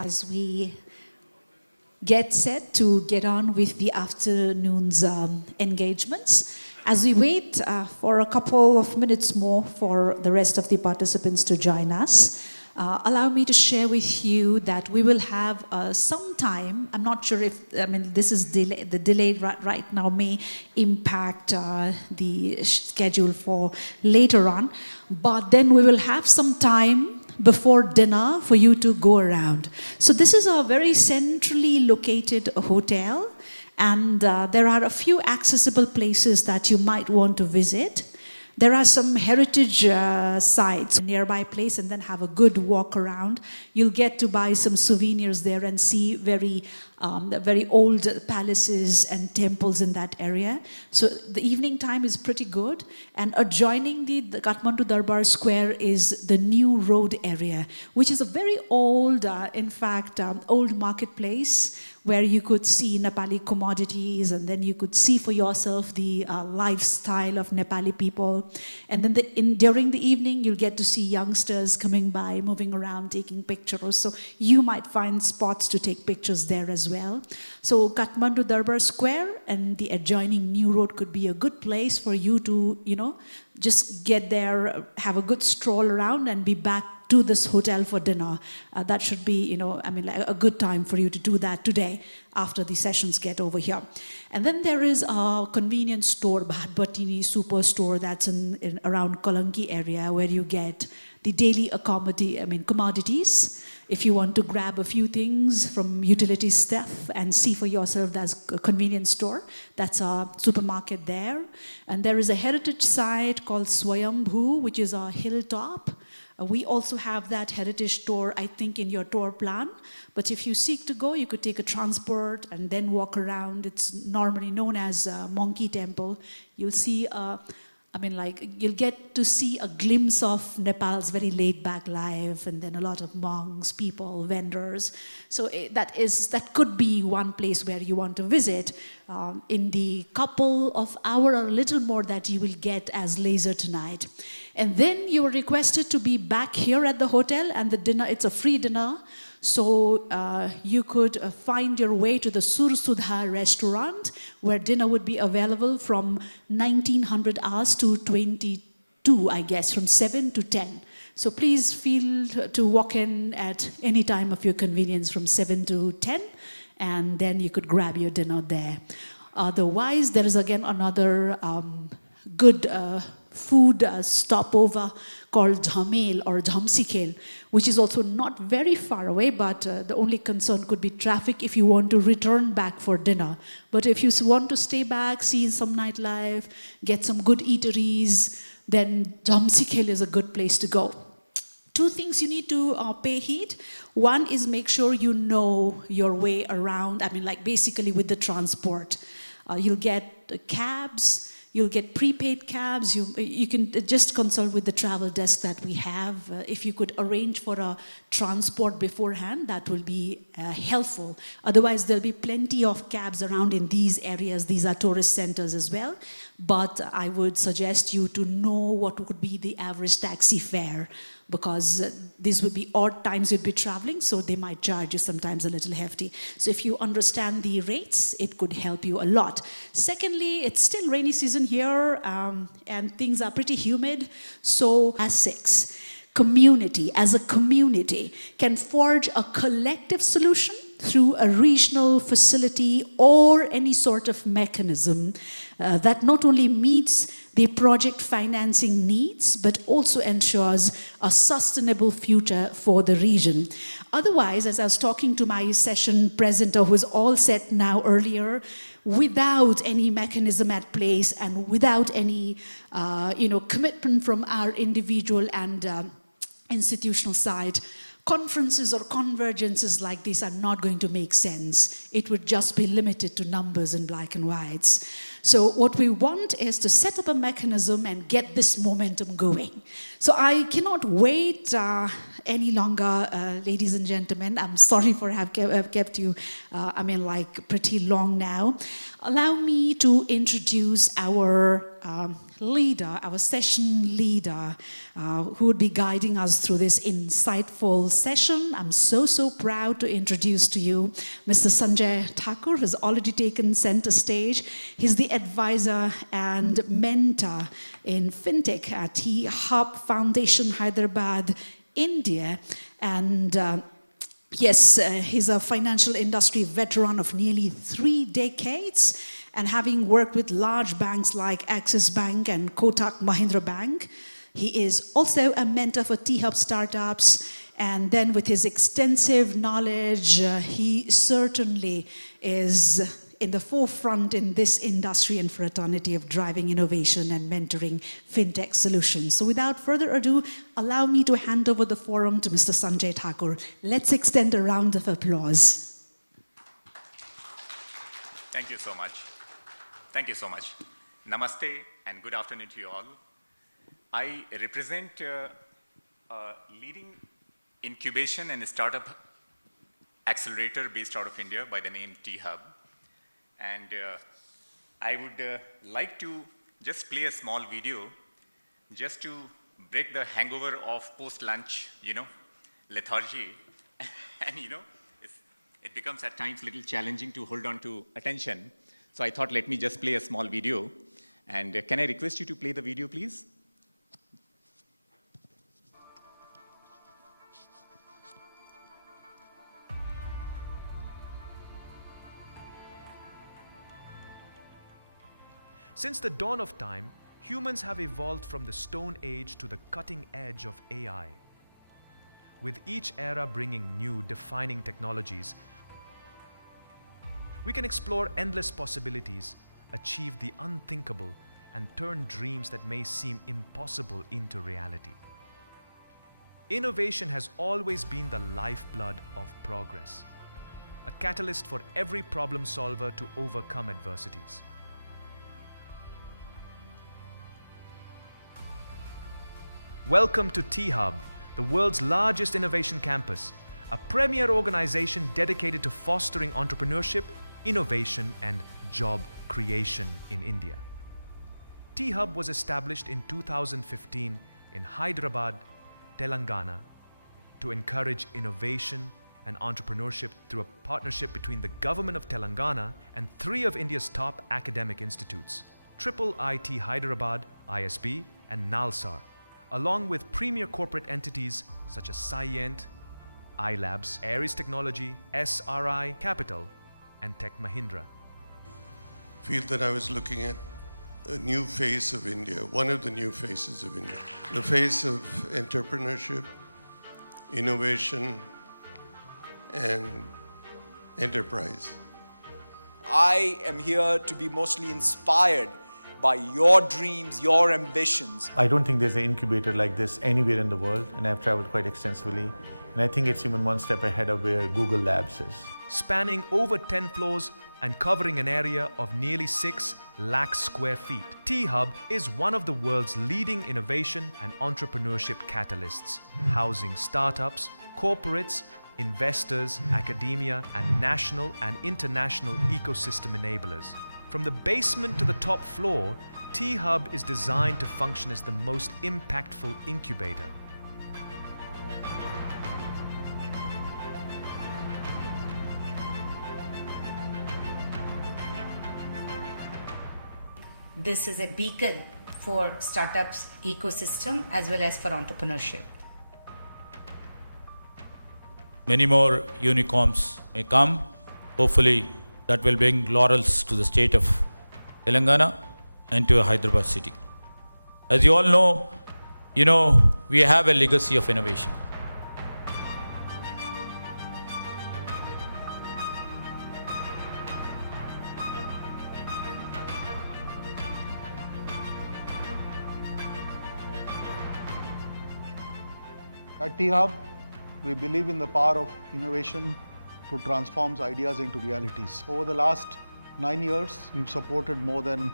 As we get set to get on with the afternoon's engagements, as we wait for a couple of minutes more for the rest of the participants to join us, allow me to share with you that we will have some time. I'm not sure if, this is the delay right now may impact the schedule for later on, but then we will have some time before dinner for you to go around. So this is a very centrally located hotel, and there are a few accessible places that you might want to visit. There are some heritage sites, nearby place, and then have a good walk around. You'll get to buy some souvenirs there and see very old palaces and temples in that area. So the evening time is pretty good. And adjoining the Kathmandu Darbar Square is the New Road area, which is a very old, old marketplace where you could see Nepali commodities, and then you could see for yourself the lifestyle of Nepali people. And then during the evening, you'll get to see youngsters coming by, moving around, taking pictures. So you might find spots to take pictures there as well. So Kathmandu Darbar Square and the adjoining New Road could be a good place for you to, just get there, have a good stroll around, and be back to this hotel for dinner. That should be, a good time for you to do that today after the sessions get over here. And then there is a convenience store, Bhat Bhatini Superstore, that's in around Kalanki area, where you get the daily commodities. If you want to grab a few things from utility stuff and see for yourself, that's a convenience store. That's a supermarket there. And there is a heritage site called Swayambhu, which is a hilltop. We also have that heritage tour, I think, in your tour plan. But if you seek to go, you could take a transport and then walk around. It's normally known as Monkey Temple. You'll see, you'll get to see a glimpse of Nepal's very laid-back life, and then a lot of monks, people, vendors. So that could be one place where you want to visit in the couple of hour or a little more that you will get as leisure tonight. And then you are requested to be back here at the hotel, and the dinner, it's a free dinner. So you could find your way to the Sursudha restaurant, where dinner would be available from 1900 hours to 22, I guess, from 7 to 10. So please feel to walk in at any time of your convenience from 7 to 10, and then you could grab your dinner there. Otherwise, there is again another good food stopover called Jhamel or Jhamsikhel, which is also not very far away, but the only concern could be traffic if you want to return back for dinner. But if you want to stay back, see some nightlife, get some good eateries, then Jhamsikhel is a good place to go. Two things you need to pay heed. One is make sure you know your way around, basically with the transport. You'll get cabs. You'll get prepaid cabs. You can just consult with the travel desk that we have. If you could arrange for a transport beforehand, that will be helpful. Otherwise, there'll be plenty of cabs around in these areas. These are tourist centers as well. But I would suggest you to know what would be the average taxi fare, because these would be odd times you'd be traveling, so they might charge you sometimes a little hefty. So if you understand the rates, it could help you a lot. Secondly, it's still rainy season here, and things are pretty humid. So as community, as a community, can forge a collective solution through a regional facility or any sort of mechanism that not only meets the project financing needs, but also ensures a sustainable future for the region. Otherwise, as I was talking to my session presenter, who was all set now earlier, without any mechanism at place and without any commitment from our individual and institutional side, conferences or convergences like this are not going to make sense. It would just be limited to numbers and black and whites. So what we want is to set up a mechanism and get this momentum going. So I cannot wait any longer, ladies and gentlemen. I'm sorry for have kept you, pretty long now. Allow me to introduce our leader, our session leader, who would be guiding us through this insightful session. I'm so proud to introduce to you Mr. Sanjay Thakur, who's already taken center stage. He's the advisor and mentor in FinTech at T-Hub Foundation, Hyderabad, India. And yes, he's a financial industry veteran of nearly 3 decades. And having worked with large banks like Axis Bank and Kotak Mahindra Bank, he is also a mentor for T-Hub startups. And then with his extensive knowledge, he certainly is in the forefront in this industry and fraternity of driving innovation and mentoring fintech solutions. So without further ado, allow me to hand over the forum to Mr. Sanjay Thakur. Let's extend a round of applause. Thank you so much. Thank you so much. Namaste and good afternoon to you all. I represent a leading incubation and startup accelerator based out of India by the name T-Hub. And I would like to just play a small video just to break the hangover of post-lunch, lethargy. And it becomes at times a little challenging to hold on to attention. So I thought, let me just play a small video. And can I request you to play the video, please? Since the dawn of time, humans have evolved from the Stone Age to the cutting edge of AI. With each era bringing new, defining technologies, we can explore endless possibilities, achieve the unthinkable, and turn dreams that may seem impossible into reality. Innovation has always been the lifeblood of progress, a catalyst for every problem solver to overcome adversities. Welcome to T-Hub, the world's largest innovation campus, a premier organization dedicated to fostering entrepreneurship, innovation, and job creation in India. T-Hub was established in 2015 in Hyderabad, Telangana, to encourage innovation and entrepreneurship through a partnership between the Government of Telangana and 3 of India's top academic institutes, IIIT Hyderabad, ISB, and NALSAR, along with premier corporate entities such as Cyient, iLabs, Aries Technology, SRI Capital, and Tech Mahindra. I feel that I was looking at a new face of India, one of the new faces of India. The face of entrepreneurship, innovation, and enterprise. I am here to be mostly inspired by your dreams, your ambitions. I don't think there's an incubator like this anywhere in the world, and I've traveled quite extensively. And I think it's even one step ahead of where Google Labs is. Spanning over 10 floors and covering an area of nearly 6 lakh square feet, T-Hub is one of the world's leading innovation and entrepreneurship catalysts, housing startups, corporates, investors, academia, and national and international ecosystem enablers. From the basement to the top floor, T-Hub is designed to function as the most impactful incubator. This is a beacon for startups ecosystem as well as for entrepreneurship. Many more unicorns may come. Hopefully that will bring laurels to the state of Telangana and to Hyderabad city. As you all know, we have a legacy of innovation. At T-Hub, we believe in the power of innovation to transform ideas into realities. Over the last 9 years, we've supported more than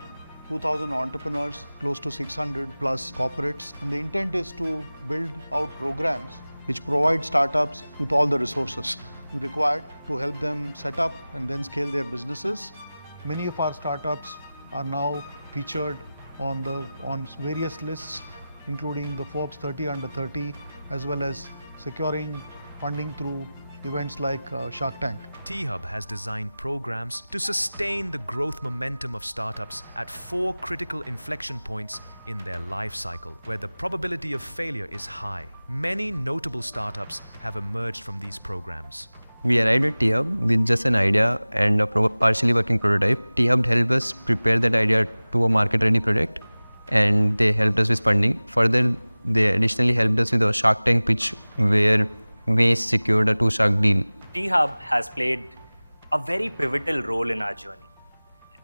2,000 entrepreneurs, close to 600 plus corporates. And the intent is to build out programs which provide startups with all the resources required to help them set up and then scale their businesses. Many of our startups are now featured on various lists, including the Forbes 30 Under 30, as well as securing funding through events like Shark Tank. T-Hub has designed programs to sustain the growth momentum of startups at 4 critical inflection points in their life cycle, where the probability of failure is high. Many notable startups have emerged from these programs. We arrived at T-Hub with just an idea and a partially working prototype. T-Hub helped us prepare that idea to a market-ready product, and they helped us with funding. Further, they additionally helped us with a Shark Tank pitch where we secured a 2-shark deal. T-Hub has played a very pivotal role in our journey.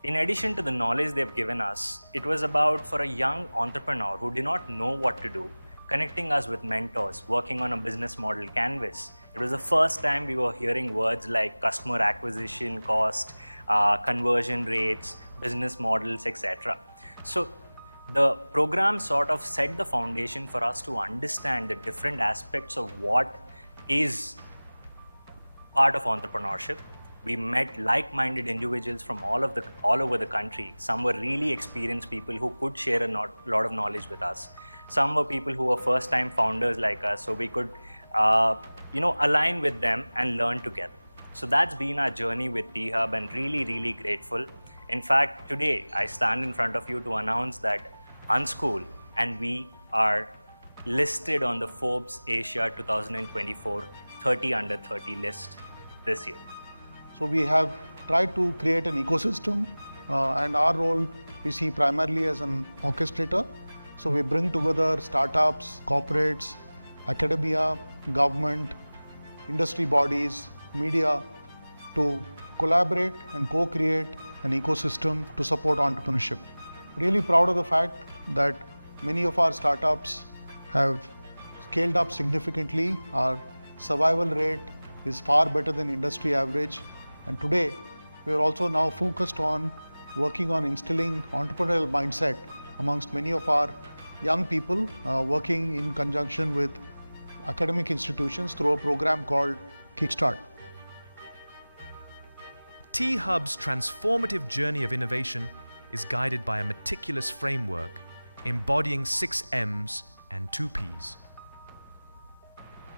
In addition to the knowledge they've given us, it was about, for a young entrepreneur who did not know what to do, connecting us with mentors, working on a business model canvas. It was the first time we were hearing words like customer acquisition cost, conversion rates, business models, etc. So the program sort of set the foundation for us to understand the different aspects of what is part of entrepreneurship. We met like-minded individuals from all over the country. Some were really experienced people who could share a lot of knowledge with us. Some were people who were first-time founders like us, so we could align with them and learn together. So that's been our journey with T-Hub, and really grateful. In fact, today I stand in front of you to announce that Unschool and we are listed on the Forbes Asia 2024 30 Under 30 list this year. So we have tried to create an ecosystem, and our role we see primarily as an orchestrator. So we bring together startups, corporates, academia, government, industry bodies, media to collaborate and co-create an ecosystem to support entrepreneurship. Really proud of the fact that many of our startups have scaled up significantly. Our survival rate is far better than industry average. And today, we are also now focused on working on instilling entrepreneurial mindset amongst many of our young people, working in conjunction with academic institutions through a program called Kickstart. T-Hub's transformative journey of innovation is guided by a meticulous framework embodying 6 M's and 2 P's.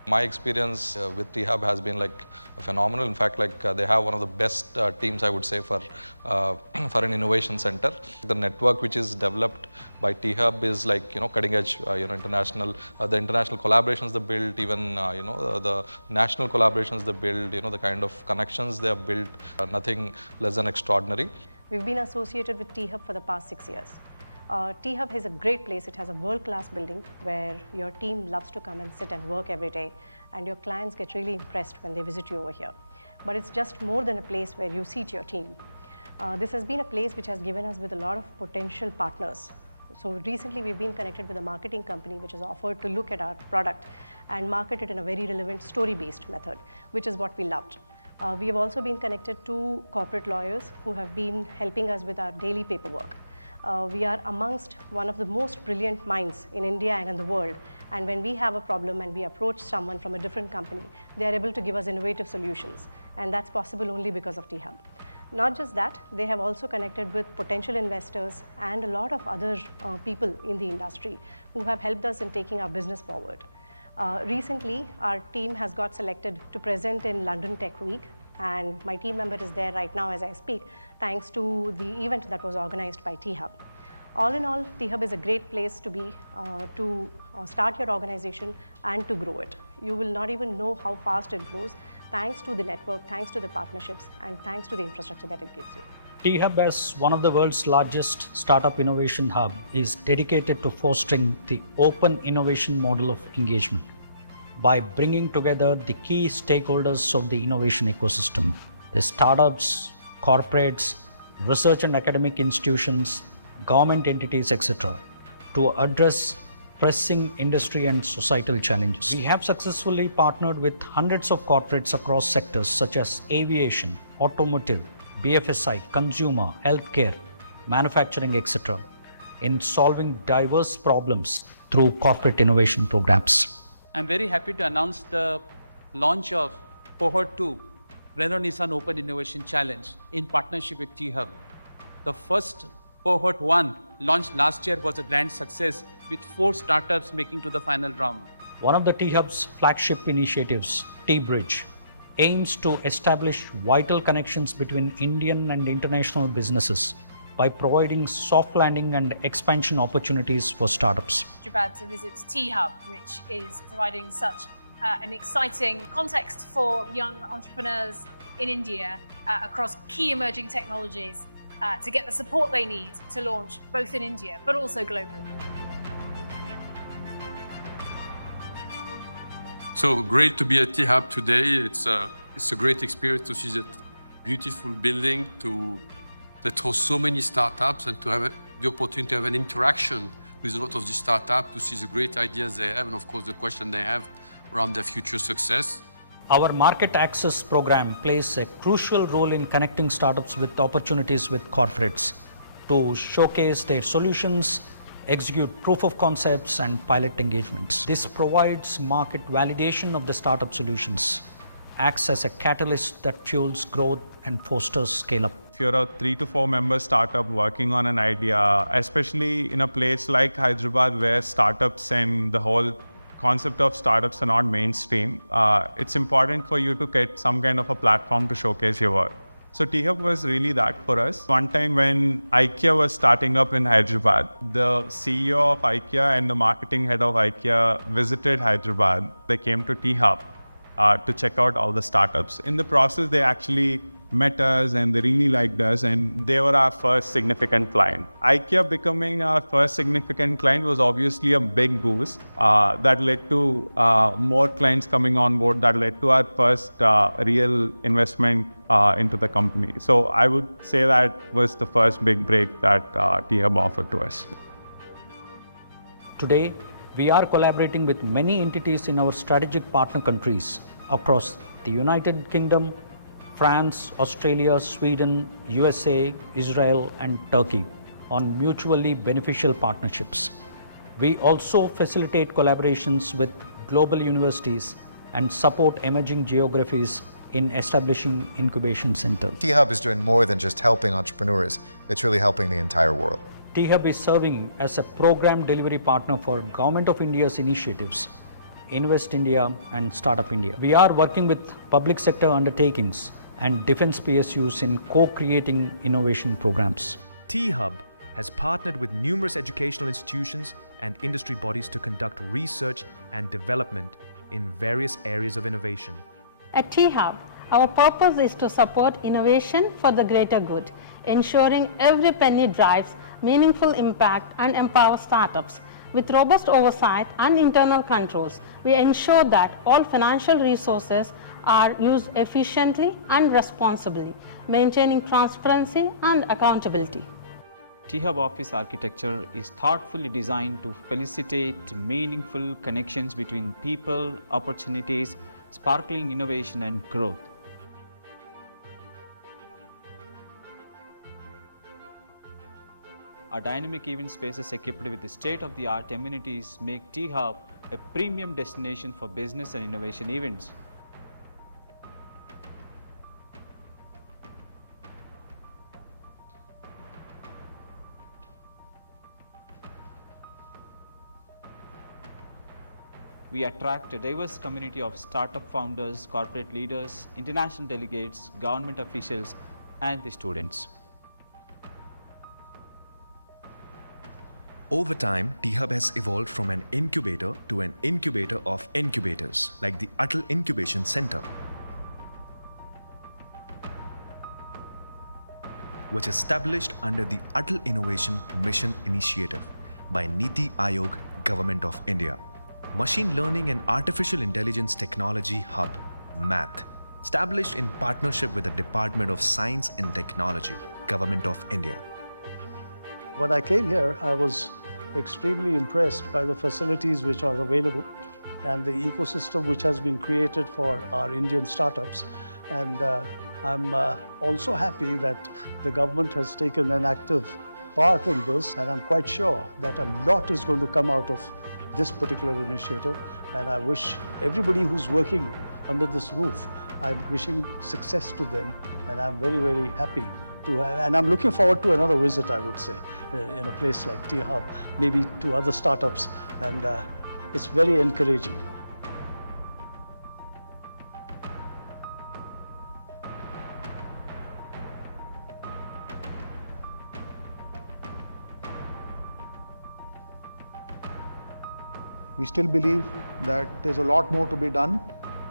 My experience with T-Hub has been phenomenal. In fact, they have one of the best teams, I would say, for an innovation center. The network which is developed by T-Hub is cutting edge, international. The international collaborations they build, even the national collaborations they build, the kind of connections they have built, nothing less than extraordinary. We've been associated with T-Hub for the past 6 years. T-Hub is a great place. It has a world-class building where your team loves to come and sit and work every day, and your clients get really impressed when they visit you over here. But it's just more than a place where you seat your team. This has been a place which has given us with a lot of potential partners. So recently we've been connected with a marketing company which has offered to look at our product and market it in a very relevant story-based method, which is what we loved. We have also been connected to corporate lawyers who have been helping us with our daily paperwork. We are amongst one of the most brilliant minds in India and in the world, and when we have a problem and we approach someone from a different company, they are able to give us innovative solutions, and that's possible only because of T-Hub. Not just that, they have also connected with potential investors and a lot of other people in the industry who have helped us in taking our business forward. Recently, our team has got selected to present in London Tech Week, and my team member is there right now as I speak, thanks to the event that was organized by T-Hub. All in all, T-Hub is a great place to be, to start your organization and to grow it. You will not even know how fast it grows, thanks to the network, thanks to the partnerships, and thanks to the infrastructure that it gives you. T-Hub, as one of the world's largest startup innovation hub, is dedicated to fostering the open innovation model of engagement by bringing together the key stakeholders of the innovation ecosystem, the startups, corporates, research and academic institutions, government entities, etc., to address pressing industry and societal challenges. We have successfully partnered with hundreds of corporates across sectors such as aviation, automotive, BFSI, consumer, healthcare, manufacturing, etc., in solving diverse problems through corporate innovation programs. I'm very happy to announce the launch of Cohort 2, Renault Nissan Open Innovation Challenge in partnership with T-Hub. The first Cohort 1 launched last year was a grand success with 4 startups making to the final round. One of the T-Hub's flagship initiatives, T-Bridge, aims to establish vital connections between Indian and international businesses by providing soft landing and expansion opportunities for startups. Hyderabad to visit T-Hub, which is providing such an exciting context for young entrepreneurs in India across key emerging technologies to get the support they need to launch both in India but also globally. So great to be at T-Hub today. It's a great experience to see that beautiful building that hosts so many startups and to have the opportunity to have an interaction with a lot of these startups to see the great ideas they have and of course the question they have around their future success. Our market access program plays a crucial role in connecting startups with opportunities with corporates to showcase their solutions, execute proof of concepts and pilot engagements. This provides market validation of the startup solutions, acts as a catalyst that fuels growth and fosters scale-up. If you're a 3 to 4 member startup working on an idea, especially in a place like Hyderabad where startups and the whole concept of startups are not mainstream, it's important for you to get some kind of a platform to showcase your work. So T-Hub was really that for us. One time when IKEA was starting up in Hyderabad, the CEO of IKEA and the marketing head of IKEA visited Hyderabad. They came to T-Hub to check out all the startups. In the process, they actually met us and they really liked us and they were our first significant client. IKEA becoming our first significant client was obviously a big boost that led to more clients coming on board, that led to our first real investment into the company. So I would say that was the first big break that T-Hub offered to us. Today, we are collaborating with many entities in our strategic partner countries across the United Kingdom, France, Australia, Sweden, USA, Israel, and Turkey on mutually beneficial partnerships. We also facilitate collaborations with global universities and support emerging geographies in establishing incubation centers. T-Hub is doing more than just helping entrepreneurs. It's really helping the entire world. T-Hub is serving as a program delivery partner for Government of India's initiatives, Invest India and Startup India. We are working with public sector undertakings and defense PSUs in co-creating innovation programs. T-Hub has partnered with numerous educational institutions and industry bodies to conduct research and development in various areas of innovation. At T-Hub, our purpose is to support innovation for the greater good, ensuring every penny drives meaningful impact and empowers startups. With robust oversight and internal controls, we ensure that all financial resources are used efficiently and responsibly, maintaining transparency and accountability. T-Hub office architecture is thoughtfully designed to facilitate meaningful connections between people, opportunities, sparkling innovation and growth. Our dynamic event spaces equipped with state-of-the-art amenities make T-Hub a premium destination for business and innovation events. We attract a diverse community of startup founders, corporate leaders, international delegates, government officials, and the students. Over time, T-Hub has evolved from an incubator to an incubator of incubators, like the Atal Incubation Center, which is established under the Atal Innovation Mission Initiative by Niti Aayog, Government of India. Machine Learning and Artificial Intelligence Technology Hub, MATH, established in partnership with the Department of Science and Technology, Government of India. When I came here, I was extremely impressed by the facilities which are available and the ecosystem which has been created for our Indian startups. And I'm also happy that the government has taken an active part in this, and I'm quite sure that a lot is going to come out of this particular initiative. And I wish everybody who's working under this roof, I'm wishing success to them, and I'm very, very happy to have, and I'm looking forward to another visit, I would say, in a place like T-Hub, maybe to other startups, and it's very encouraging. We still believe that there's a lot more to be done,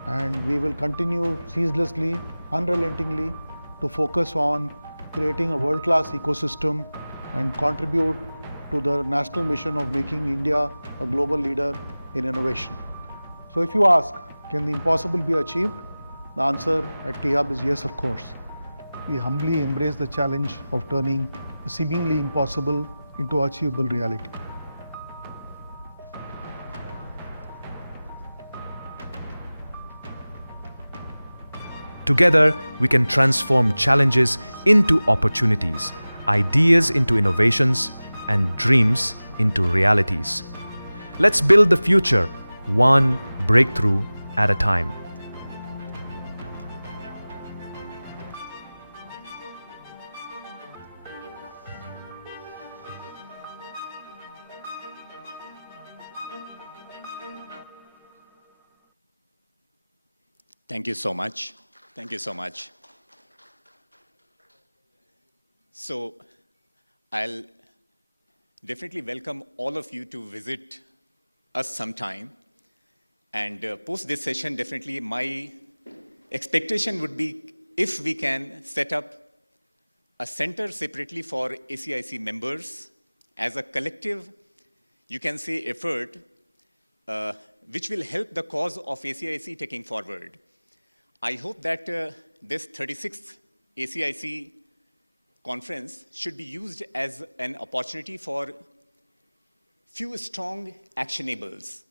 and we will continue ceaselessly, unrelentingly to focus on creating a world-class ecosystem and contribute to the national mission of making India a global leader in innovation. So if you ask, can the impossible be achieved? The answer at T-Hub is yes, of course. We humbly embrace the challenge of turning the seemingly impossible into achievable reality. Together, we can transform challenges into opportunities, ideas into innovations, and dreams into realities. Let's build the future, one breakthrough at a time. Thank you so much. Thank you so much. So I'll definitely welcome all of you to visit us sometime. And post this session, definitely my expectation would be if we can set up a center separately for ACIC members as a collective, you can say, effort, which will help the cause of ACIC taking forward. I hope that this 36th ACIC conference should be used as an opportunity for few strong actionables,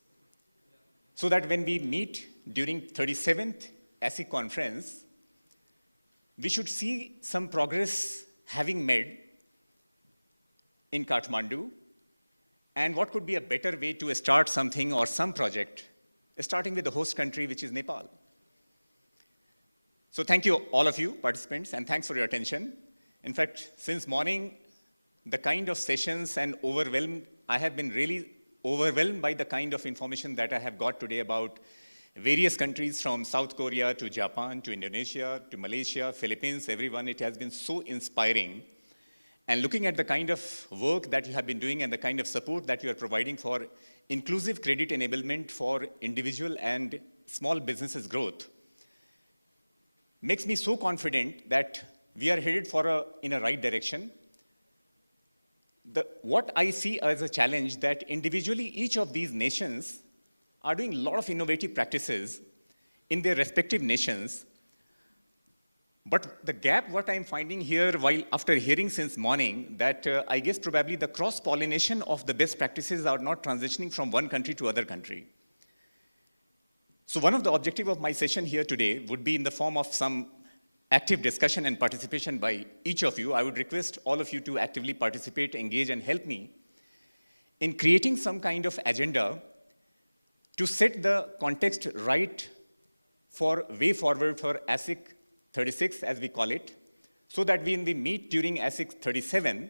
so that when we meet during 37th ASIC conference, we should see some progress having made in Kathmandu, and what could be a better way to start something or some project, starting with the host country, which is Nepal. So thank you, all of you participants, and thanks for your attention. In fact, since morning, the kind of sessions and I have been really overwhelmed by the kind of information that I have got today about various countries from South Korea to Japan to Indonesia to Malaysia, Philippines, everyone. It has been so inspiring. And looking at the kind of work that you have been doing and the kind of support that you are providing for inclusive credit enablement for individual and small businesses growth, makes me so confident that we are headed in a right direction. What I see as a challenge that individually each of these nations are doing a lot of innovative practices in their respective nations. But the gap, what I'm finding here, after hearing since morning, that I guess probably the cross-pollination of the best practices are not transitioning from one country to other country. So one of the objectives of my session here today would be in the form of some active discussion and participation by each of you. I would request all of you to actively participate, engage, and help me in creating some kind of agenda to set the context right for way forward for ASIC 36, as we call it, so that when we meet during ASIC 37,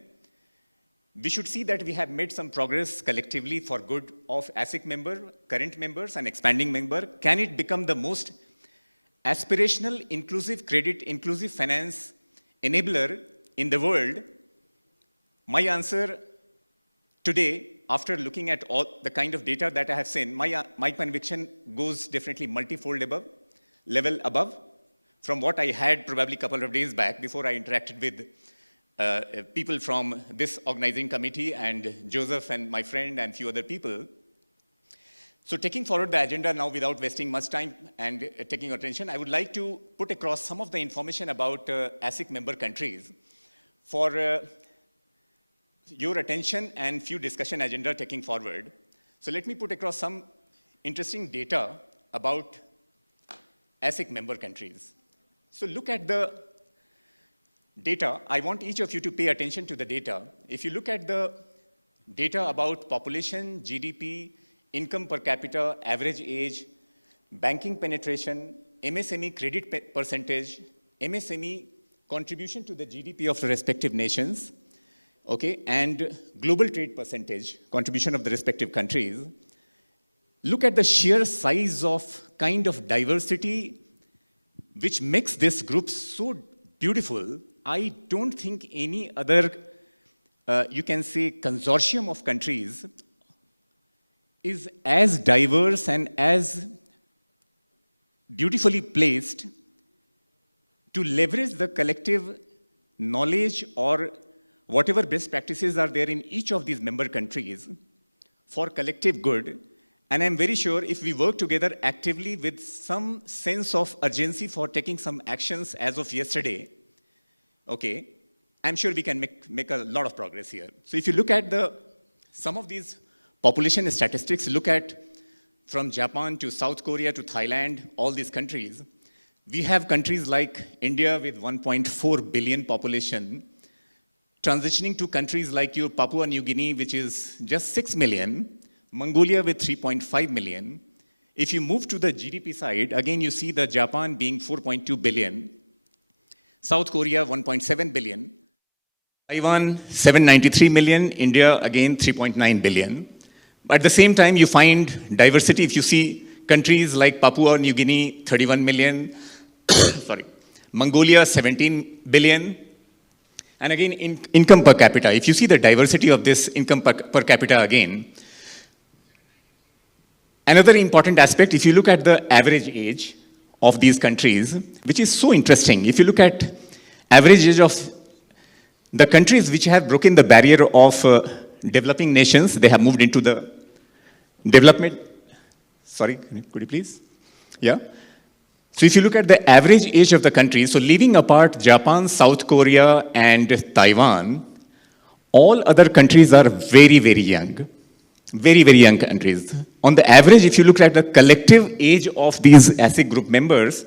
we should see that we have made some progress collectively for good of ASIC member, current members, and expanding member. Can it become the most aspirational, inclusive credit, inclusive finance enabler in the world? My answer today, after looking at all the kind of data that I have seen, my conviction goes definitely multifold level above from what I had probably a couple of days back before I interacted with people from this organizing committee and Joseph and my friend and few other people. So taking forward the agenda now without wasting much time and taking your attention, I would like to put across some of the information about ASIC member countries for your attention and few discussion agenda taking forward. So let me put across some interesting data about ASIC member countries. So look at the data. I want each of you to pay attention to the data. If you look at the data about population, GDP, income per capita, average age, banking penetration, MSME credit percentage, MSME contribution to the GDP of the respective nations, okay, and global trade percentage, contribution of the respective countries, look at the sheer size of kind of diversity which makes this group so beautiful. I don't think any other, you can say, consortium of countries is as diverse and as beautifully placed to leverage the collective knowledge or whatever best practices are there in each of these member countries for collective good. And I'm very sure if we work together actively with some sense of urgency for taking some actions as of yesterday, okay, I'm sure we can make a lot of progress here. So if you look at some of these population statistics, look at from Japan to South Korea to Thailand, all these countries, we have countries like India with 1.4 billion population, transitioning to countries like your Papua New Guinea, which is just 6 million, Mongolia with 3.5 million. If you move to the GDP side, again you see the Japan being 4.2 billion, South Korea 1.7 billion, Taiwan 793 million, India again 3.9 billion. But at the same time you find diversity. If you see countries like Papua New Guinea 31 million, sorry, Mongolia 17 billion, and again income per capita. If you see the diversity of this income per capita again, another important aspect, if you look at the average age of these countries, which is so interesting. If you look at average age of the countries which have broken the barrier of developing nations, they have moved into the development. Sorry, could you please? Yeah. So if you look at the average age of the countries, so leaving apart Japan, South Korea, and Taiwan, all other countries are very, very young. Very, very young countries. On the average, if you look at the collective age of these ASIC group members,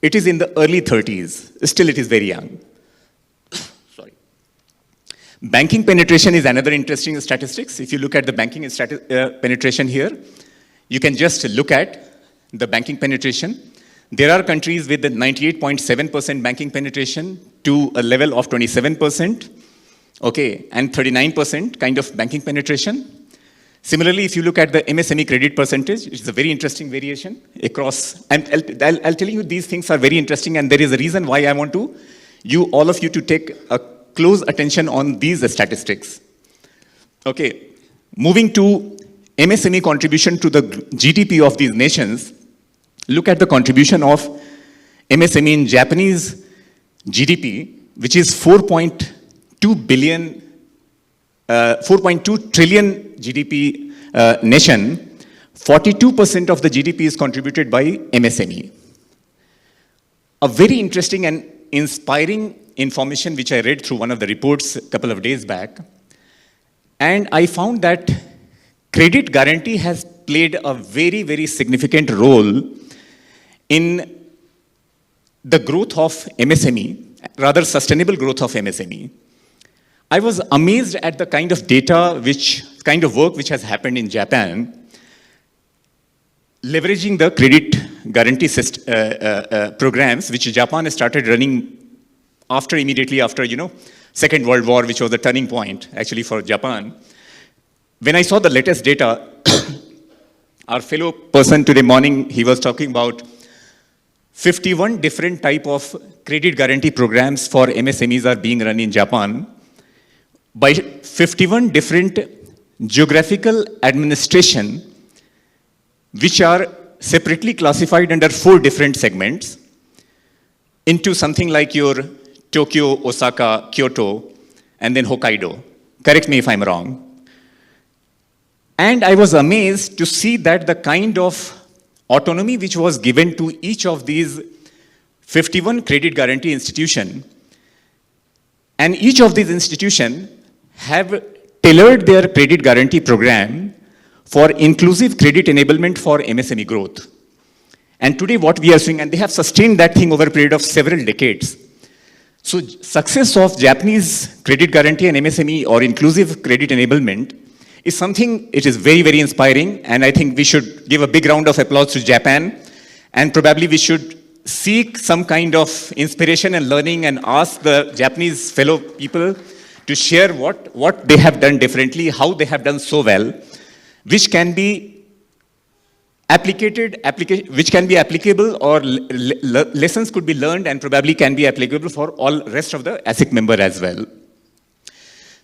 it is in the early 30s. Still, it is very young. Sorry. Banking penetration is another interesting statistics. If you look at the banking penetration here, you can just look at the banking penetration. There are countries with 98.7% banking penetration to a level of 27%, okay, and 39% kind of banking penetration. Similarly, if you look at the MSME credit percentage, it's a very interesting variation across, and I'll tell you these things are very interesting, and there is a reason why I want all of you to take a close attention on these statistics. Okay, moving to MSME contribution to the GDP of these nations, look at the contribution of MSME in Japanese GDP, which is 4.2 trillion GDP nation. 42% of the GDP is contributed by MSME. A very interesting and inspiring information which I read through one of the reports a couple of days back. And I found that credit guarantee has played a very, very significant role in the growth of MSME, rather sustainable growth of MSME. I was amazed at the kind of data, kind of work which has happened in Japan, leveraging the credit guarantee programs, which Japan started running immediately after, Second World War, which was the turning point actually for Japan. When I saw the latest data, our fellow person today morning, he was talking about 51 different type of credit guarantee programs for MSMEs are being run in Japan by 51 different geographical administration, which are separately classified under 4 different segments into something like your Tokyo, Osaka, Kyoto, and then Hokkaido. Correct me if I'm wrong. And I was amazed to see that the kind of autonomy which was given to each of these 51 credit guarantee institutions, and each of these institutions have tailored their credit guarantee program for inclusive credit enablement for MSME growth. And today what we are seeing, and they have sustained that thing over a period of several decades. So success of Japanese credit guarantee and MSME or inclusive credit enablement is something, it is very, very inspiring. And I think we should give a big round of applause to Japan. And probably we should seek some kind of inspiration and learning and ask the Japanese fellow people to share what they have done differently, how they have done so well, which can be which can be applicable, or lessons could be learned and probably can be applicable for all rest of the ASIC member as well.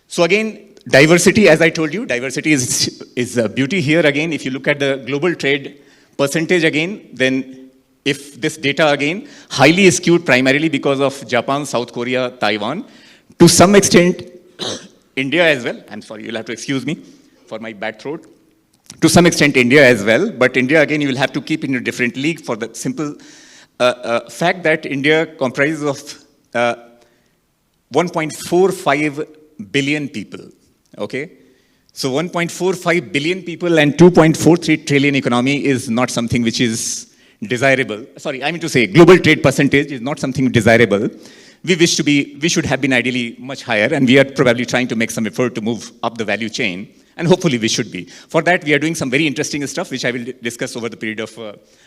So again, diversity, as I told you, diversity is a beauty here. Again, if you look at the global trade percentage again, then if this data again, highly skewed primarily because of Japan, South Korea, Taiwan, to some extent, India as well. I'm sorry, you'll have to excuse me for my bad throat. To some extent, India as well, but India, again, you will have to keep in a different league for the simple fact that India comprises of 1.45 billion people, okay? So 1.45 billion people and 2.43 trillion economy is not something which is desirable. Sorry, I mean to say global trade percentage is not something desirable. We should have been ideally much higher, and we are probably trying to make some effort to move up the value chain. And hopefully we should be. For that, we are doing some very interesting stuff, which I will discuss over the period of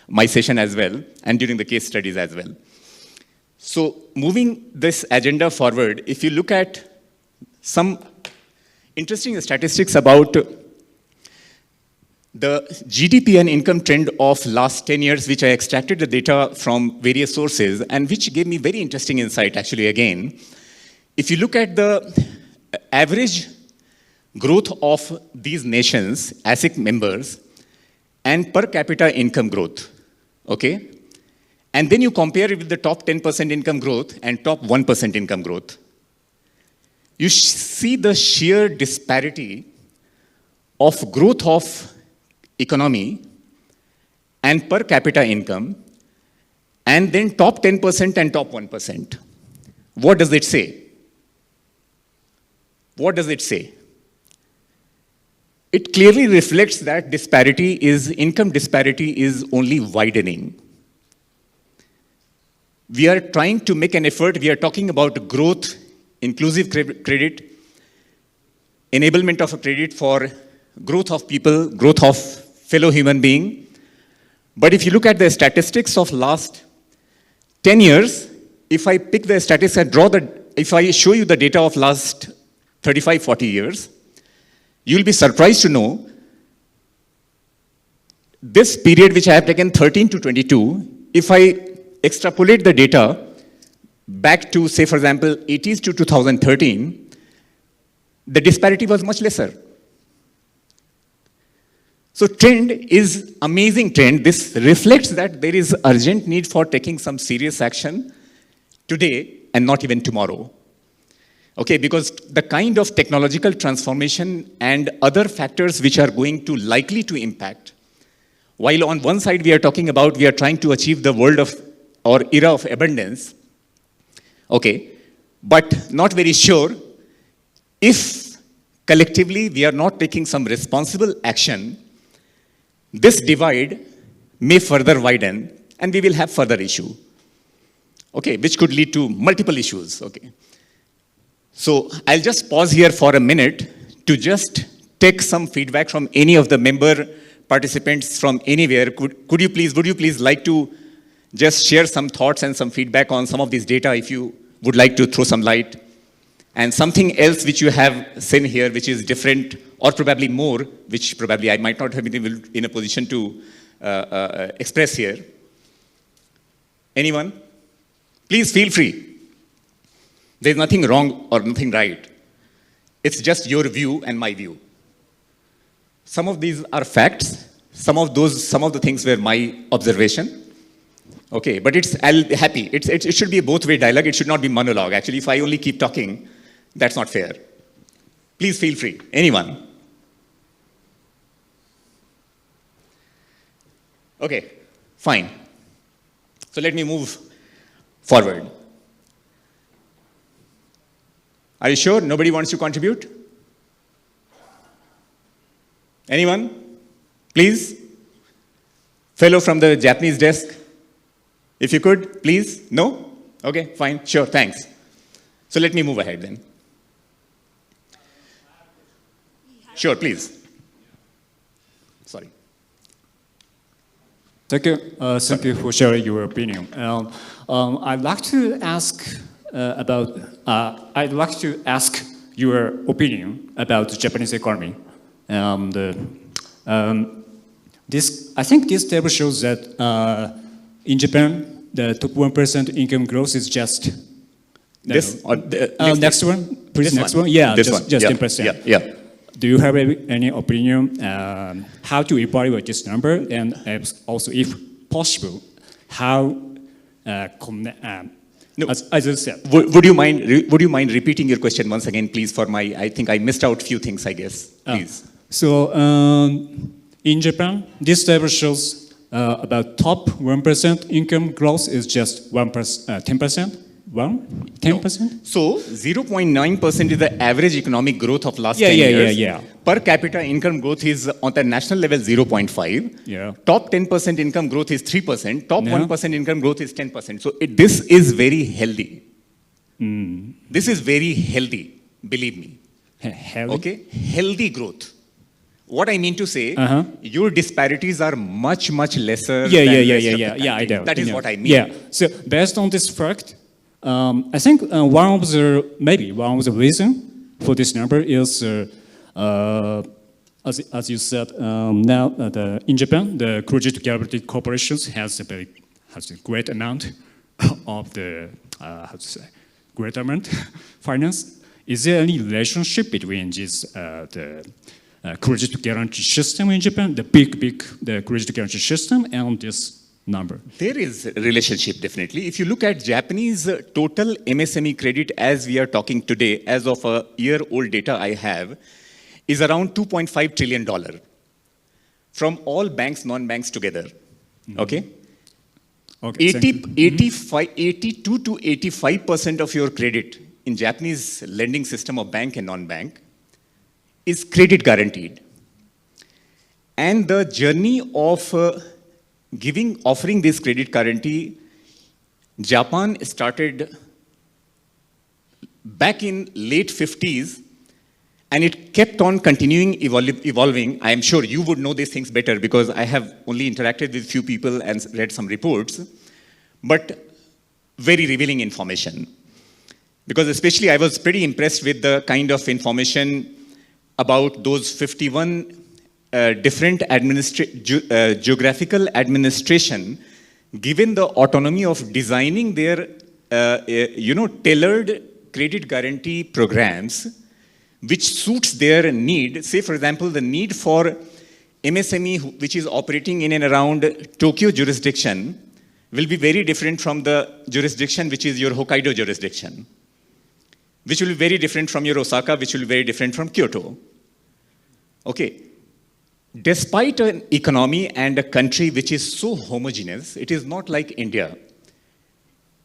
my session as well, and during the case studies as well. So moving this agenda forward, if you look at some interesting statistics about the GDP and income trend of last 10 years, which I extracted the data from various sources, and which gave me very interesting insight, actually, again. If you look at the average growth of these nations, ASIC members, and per capita income growth, okay? And then you compare it with the top 10% income growth and top 1% income growth. You see the sheer disparity of growth of economy and per capita income, and then top 10% and top 1%. What does it say? What does it say? It clearly reflects that income disparity is only widening. We are trying to make an effort. We are talking about growth, inclusive credit, enablement of a credit for growth of people, growth of fellow human being. But if you look at the statistics of last 10 years, if I pick the statistics and if I show you the data of last 35, 40 years, you'll be surprised to know this period, which I have taken 13 to 22, if I extrapolate the data back to, say, for example, 80s to 2013, the disparity was much lesser. So trend is amazing trend. This reflects that there is urgent need for taking some serious action today and not even tomorrow. Okay, because the kind of technological transformation and other factors which are going to likely to impact, while on one side we are talking about we are trying to achieve the world of or era of abundance, okay, but not very sure if collectively we are not taking some responsible action, this divide may further widen and we will have further issue, okay, which could lead to multiple issues, okay. So I'll just pause here for a minute to just take some feedback from any of the member participants from anywhere. Would you please like to just share some thoughts and some feedback on some of these data if you would like to throw some light? And something else which you have seen here which is different or probably more, which probably I might not have been in a position to express here. Anyone? Please feel free. There's nothing wrong or nothing right. It's just your view and my view. Some of these are facts. Some of the things were my observation. Okay, but I'll be happy. It should be a both-way dialogue. It should not be monologue. Actually, if I only keep talking, that's not fair. Please feel free. Anyone? Okay, fine. So let me move forward. Are you sure nobody wants to contribute? Anyone? Please? Fellow from the Japanese desk, if you could, please? No? Okay, fine, sure, thanks. So let me move ahead then. Sure, please. Sorry. Thank you. Thank you for sharing your opinion. I'd like to ask I'd like to ask your opinion about the Japanese economy. I think this table shows that in Japan, the top 1% income growth is just next one, please. Next one. Yeah, this just one. 10%. Yeah. Do you have any opinion how to evaluate this number, and also, if possible, how as I said? Would you mind repeating your question once again, please? I think I missed out few things, I guess. Please. So in Japan, this table shows about top 1% income growth is just 10%. 10%? So 0.9% is the average economic growth of last 10 years. Yeah. Per capita income growth is on the national level 0.5. Yeah. Top 10% income growth is 3%. Top 1% income growth is 10%. So this is very healthy. This is very healthy, believe me. Healthy? Okay? Healthy growth. What I mean to say, your disparities are much, much lesser than the rest of the country. I know. That is what I mean. Yeah. So based on this fact, I think one of the reason for this number is, as you said, now in Japan, the credit guarantee corporations has a great amount of the great amount finance. Is there any relationship between this the credit guarantee system in Japan, the credit guarantee system, and this number? There is a relationship, definitely. If you look at Japanese total MSME credit as we are talking today, as of a year-old data I have, is around $2.5 trillion from all banks, non-banks together. Okay? 82 to 85% of your credit in Japanese lending system of bank and non-bank is credit guaranteed. And the journey of offering this credit guarantee, Japan started back in late 50s, and it kept on continuing evolving. I am sure you would know these things better because I have only interacted with few people and read some reports, but very revealing information. Because especially I was pretty impressed with the kind of information about those 51 different geographical administration given the autonomy of designing their tailored credit guarantee programs which suits their need. Say, for example, the need for MSME which is operating in and around Tokyo jurisdiction will be very different from the jurisdiction which is your Hokkaido jurisdiction, which will be very different from your Osaka, which will be very different from Kyoto. Okay. Despite an economy and a country which is so homogeneous, it is not like India.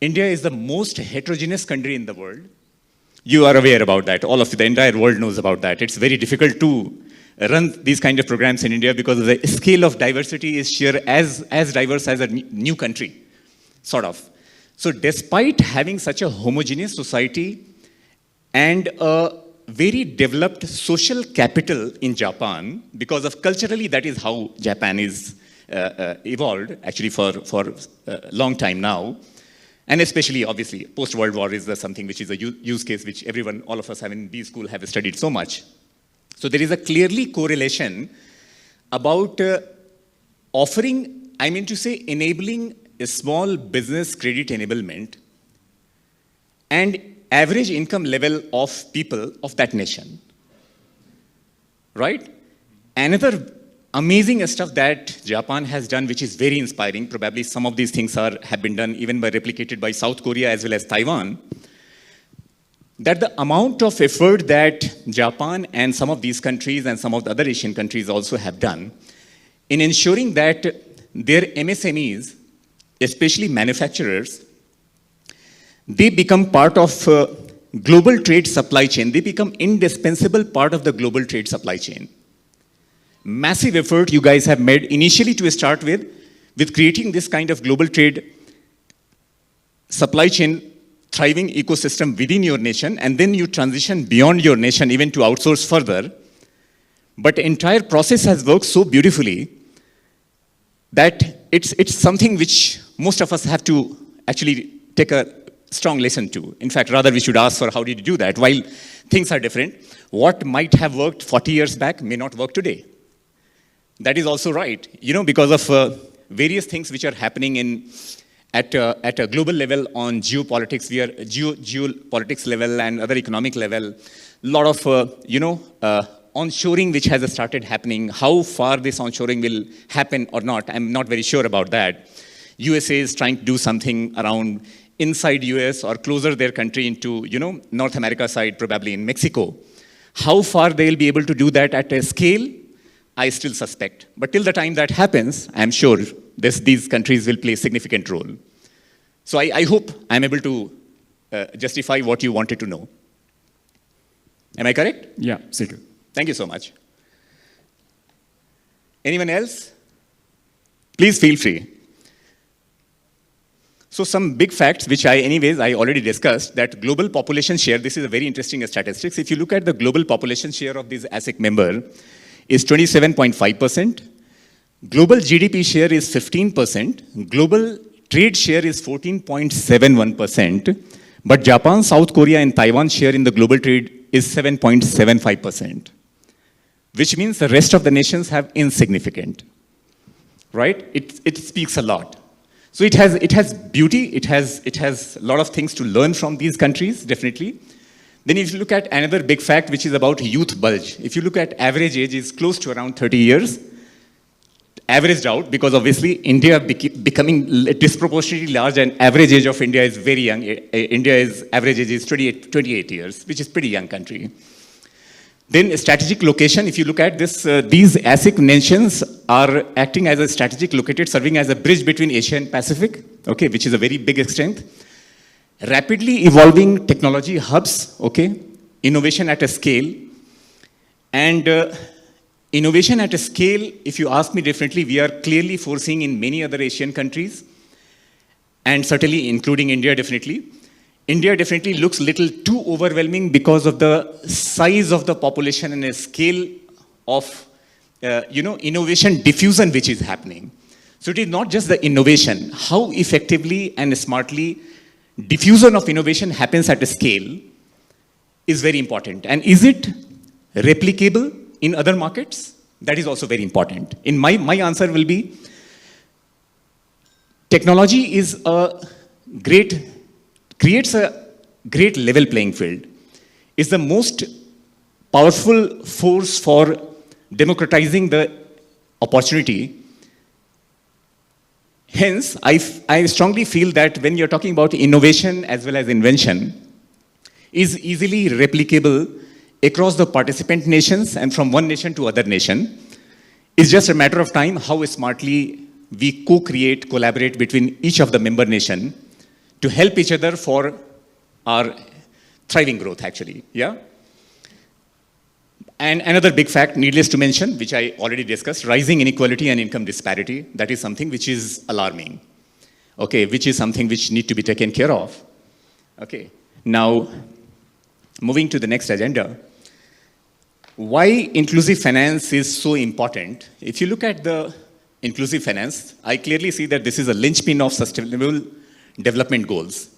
India is the most heterogeneous country in the world. You are aware about that. All of you, the entire world knows about that. It's very difficult to run these kind of programs in India because the scale of diversity is sheer as diverse as a new country, sort of. So despite having such a homogeneous society and a very developed social capital in Japan, because of culturally that is how Japan is evolved actually for a long time now, and especially obviously post-World War is something which is a use case which all of us have in B school have studied so much. So there is a clearly correlation about offering, I mean to say enabling a small business credit enablement and average income level of people of that nation, right? Another amazing stuff that Japan has done, which is very inspiring, probably some of these things have been done even replicated by South Korea as well as Taiwan, that the amount of effort that Japan and some of these countries and some of the other Asian countries also have done in ensuring that their MSMEs, especially manufacturers, they become part of global trade supply chain. They become indispensable part of the global trade supply chain. Massive effort you guys have made initially to start with with creating this kind of global trade supply chain thriving ecosystem within your nation, and then you transition beyond your nation even to outsource further. But the entire process has worked so beautifully that it's something which most of us have to actually take a strong lesson to. In fact, rather we should ask for how did you do that? While things are different, what might have worked 40 years back may not work today. That is also right, because of various things which are happening at a global level on geopolitics, geopolitics level and other economic level. A lot of, onshoring which has started happening. How far this onshoring will happen or not, I'm not very sure about that. USA is trying to do something around inside US or closer their country into, North America side, probably in Mexico. How far they'll be able to do that at a scale, I still suspect. But till the time that happens, I'm sure these countries will play a significant role. So I hope I'm able to justify what you wanted to know. Am I correct? Yeah, thank you. Thank you so much. Anyone else? Please feel free. So some big facts, which I already discussed, that global population share, this is a very interesting statistics. If you look at the global population share of this ASIC member, is 27.5%. Global GDP share is 15%. Global trade share is 14.71%. But Japan, South Korea, and Taiwan share in the global trade is 7.75%. Which means the rest of the nations have insignificant. Right? It speaks a lot. So it has beauty, it has a lot of things to learn from these countries, definitely. Then if you look at another big fact, which is about youth bulge. If you look at average age is close to around 30 years, averaged out, because obviously India becoming disproportionately large, and average age of India is very young. India's average age is 28 years, which is pretty young country. Then strategic location, if you look at this, these ASIC nations are acting as a strategic located, serving as a bridge between Asia and Pacific, okay, which is a very big strength. Rapidly evolving technology hubs, okay, innovation at a scale. And innovation at a scale, if you ask me differently, we are clearly foreseeing in many other Asian countries, and certainly including India, definitely. India definitely looks a little too overwhelming because of the size of the population and the scale of, innovation diffusion which is happening. So it is not just the innovation, how effectively and smartly diffusion of innovation happens at a scale is very important. And is it replicable in other markets? That is also very important. In my answer will be, technology is creates a great level playing field, is the most powerful force for democratizing the opportunity. Hence, I strongly feel that when you're talking about innovation as well as invention, is easily replicable across the participant nations and from one nation to other nation. It's just a matter of time how smartly we co-create, collaborate between each of the member nation to help each other for our thriving growth, actually, yeah? And another big fact, needless to mention, which I already discussed, rising inequality and income disparity, that is something which is alarming, okay, which is something which need to be taken care of. Okay, now, moving to the next agenda. Why inclusive finance is so important? If you look at the inclusive finance, I clearly see that this is a linchpin of sustainable development goals.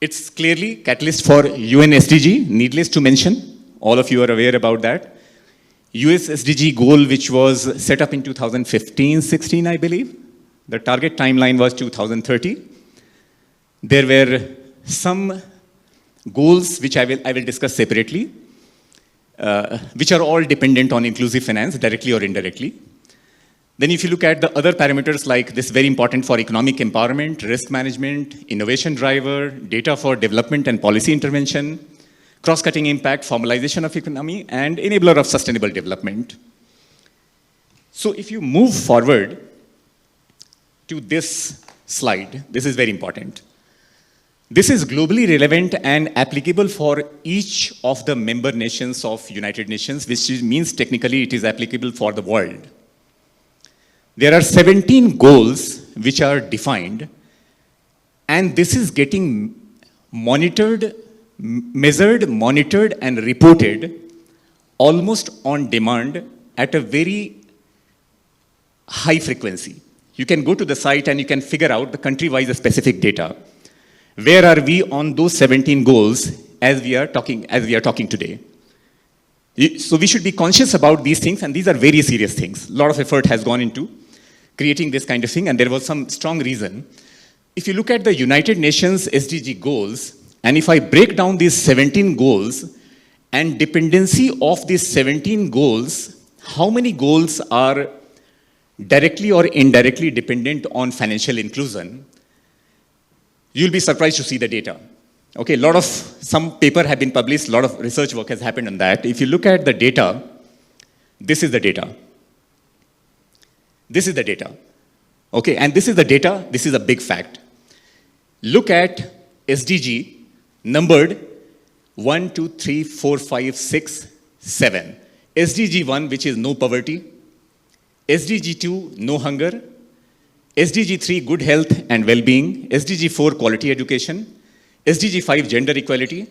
It's clearly catalyst for UN SDG, needless to mention. All of you are aware about that. US SDG goal, which was set up in 2015-16, I believe. The target timeline was 2030. There were some goals which I will discuss separately, which are all dependent on inclusive finance, directly or indirectly. Then if you look at the other parameters, like this very important for economic empowerment, risk management, innovation driver, data for development and policy intervention, cross-cutting impact, formalization of economy, and enabler of sustainable development. So if you move forward to this slide, this is very important. This is globally relevant and applicable for each of the member nations of United Nations, which means technically it is applicable for the world. There are 17 goals which are defined, and this is getting monitored, measured, monitored, and reported almost on demand at a very high frequency. You can go to the site and you can figure out the country-wise specific data. Where are we on those 17 goals as we are talking today? So we should be conscious about these things, and these are very serious things. A lot of effort has gone into creating this kind of thing, and there was some strong reason. If you look at the United Nations SDG goals, and if I break down these 17 goals and dependency of these 17 goals, how many goals are directly or indirectly dependent on financial inclusion, you'll be surprised to see the data. Okay, some paper have been published, a lot of research work has happened on that. If you look at the data, this is the data. This is the data. Okay, and this is the data, this is a big fact. Look at SDG numbered 1, 2, 3, 4, 5, 6, 7. SDG 1, which is no poverty. SDG 2, no hunger. SDG 3, good health and well-being. SDG 4, quality education. SDG 5, gender equality.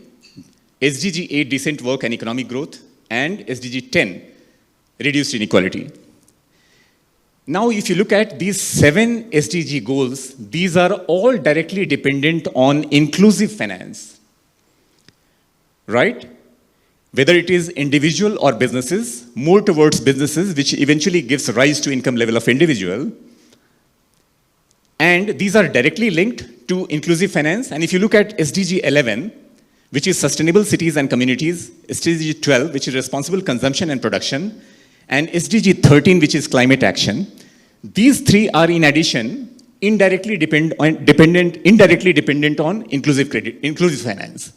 SDG 8, decent work and economic growth. And SDG 10, reduced inequality. Now, if you look at these 7 SDG goals, these are all directly dependent on inclusive finance, right? Whether it is individual or businesses, more towards businesses, which eventually gives rise to income level of individual. And these are directly linked to inclusive finance. And if you look at SDG 11, which is sustainable cities and communities, SDG 12, which is responsible consumption and production, and SDG 13, which is climate action, these 3 are in addition indirectly dependent on inclusive finance.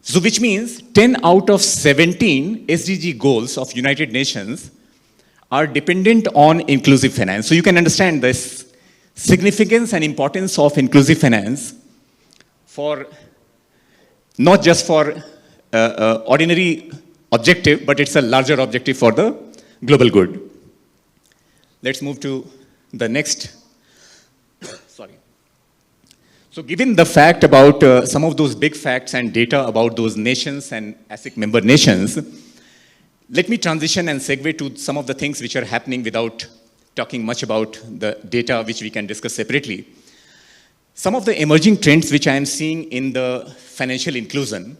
So which means 10 out of 17 SDG goals of United Nations are dependent on inclusive finance. So you can understand this significance and importance of inclusive finance for not just for ordinary objective, but it's a larger objective for the global good. Let's move to the next. Sorry. So given the fact about some of those big facts and data about those nations and ASIC member nations, let me transition and segue to some of the things which are happening without talking much about the data which we can discuss separately. Some of the emerging trends which I am seeing in the financial inclusion,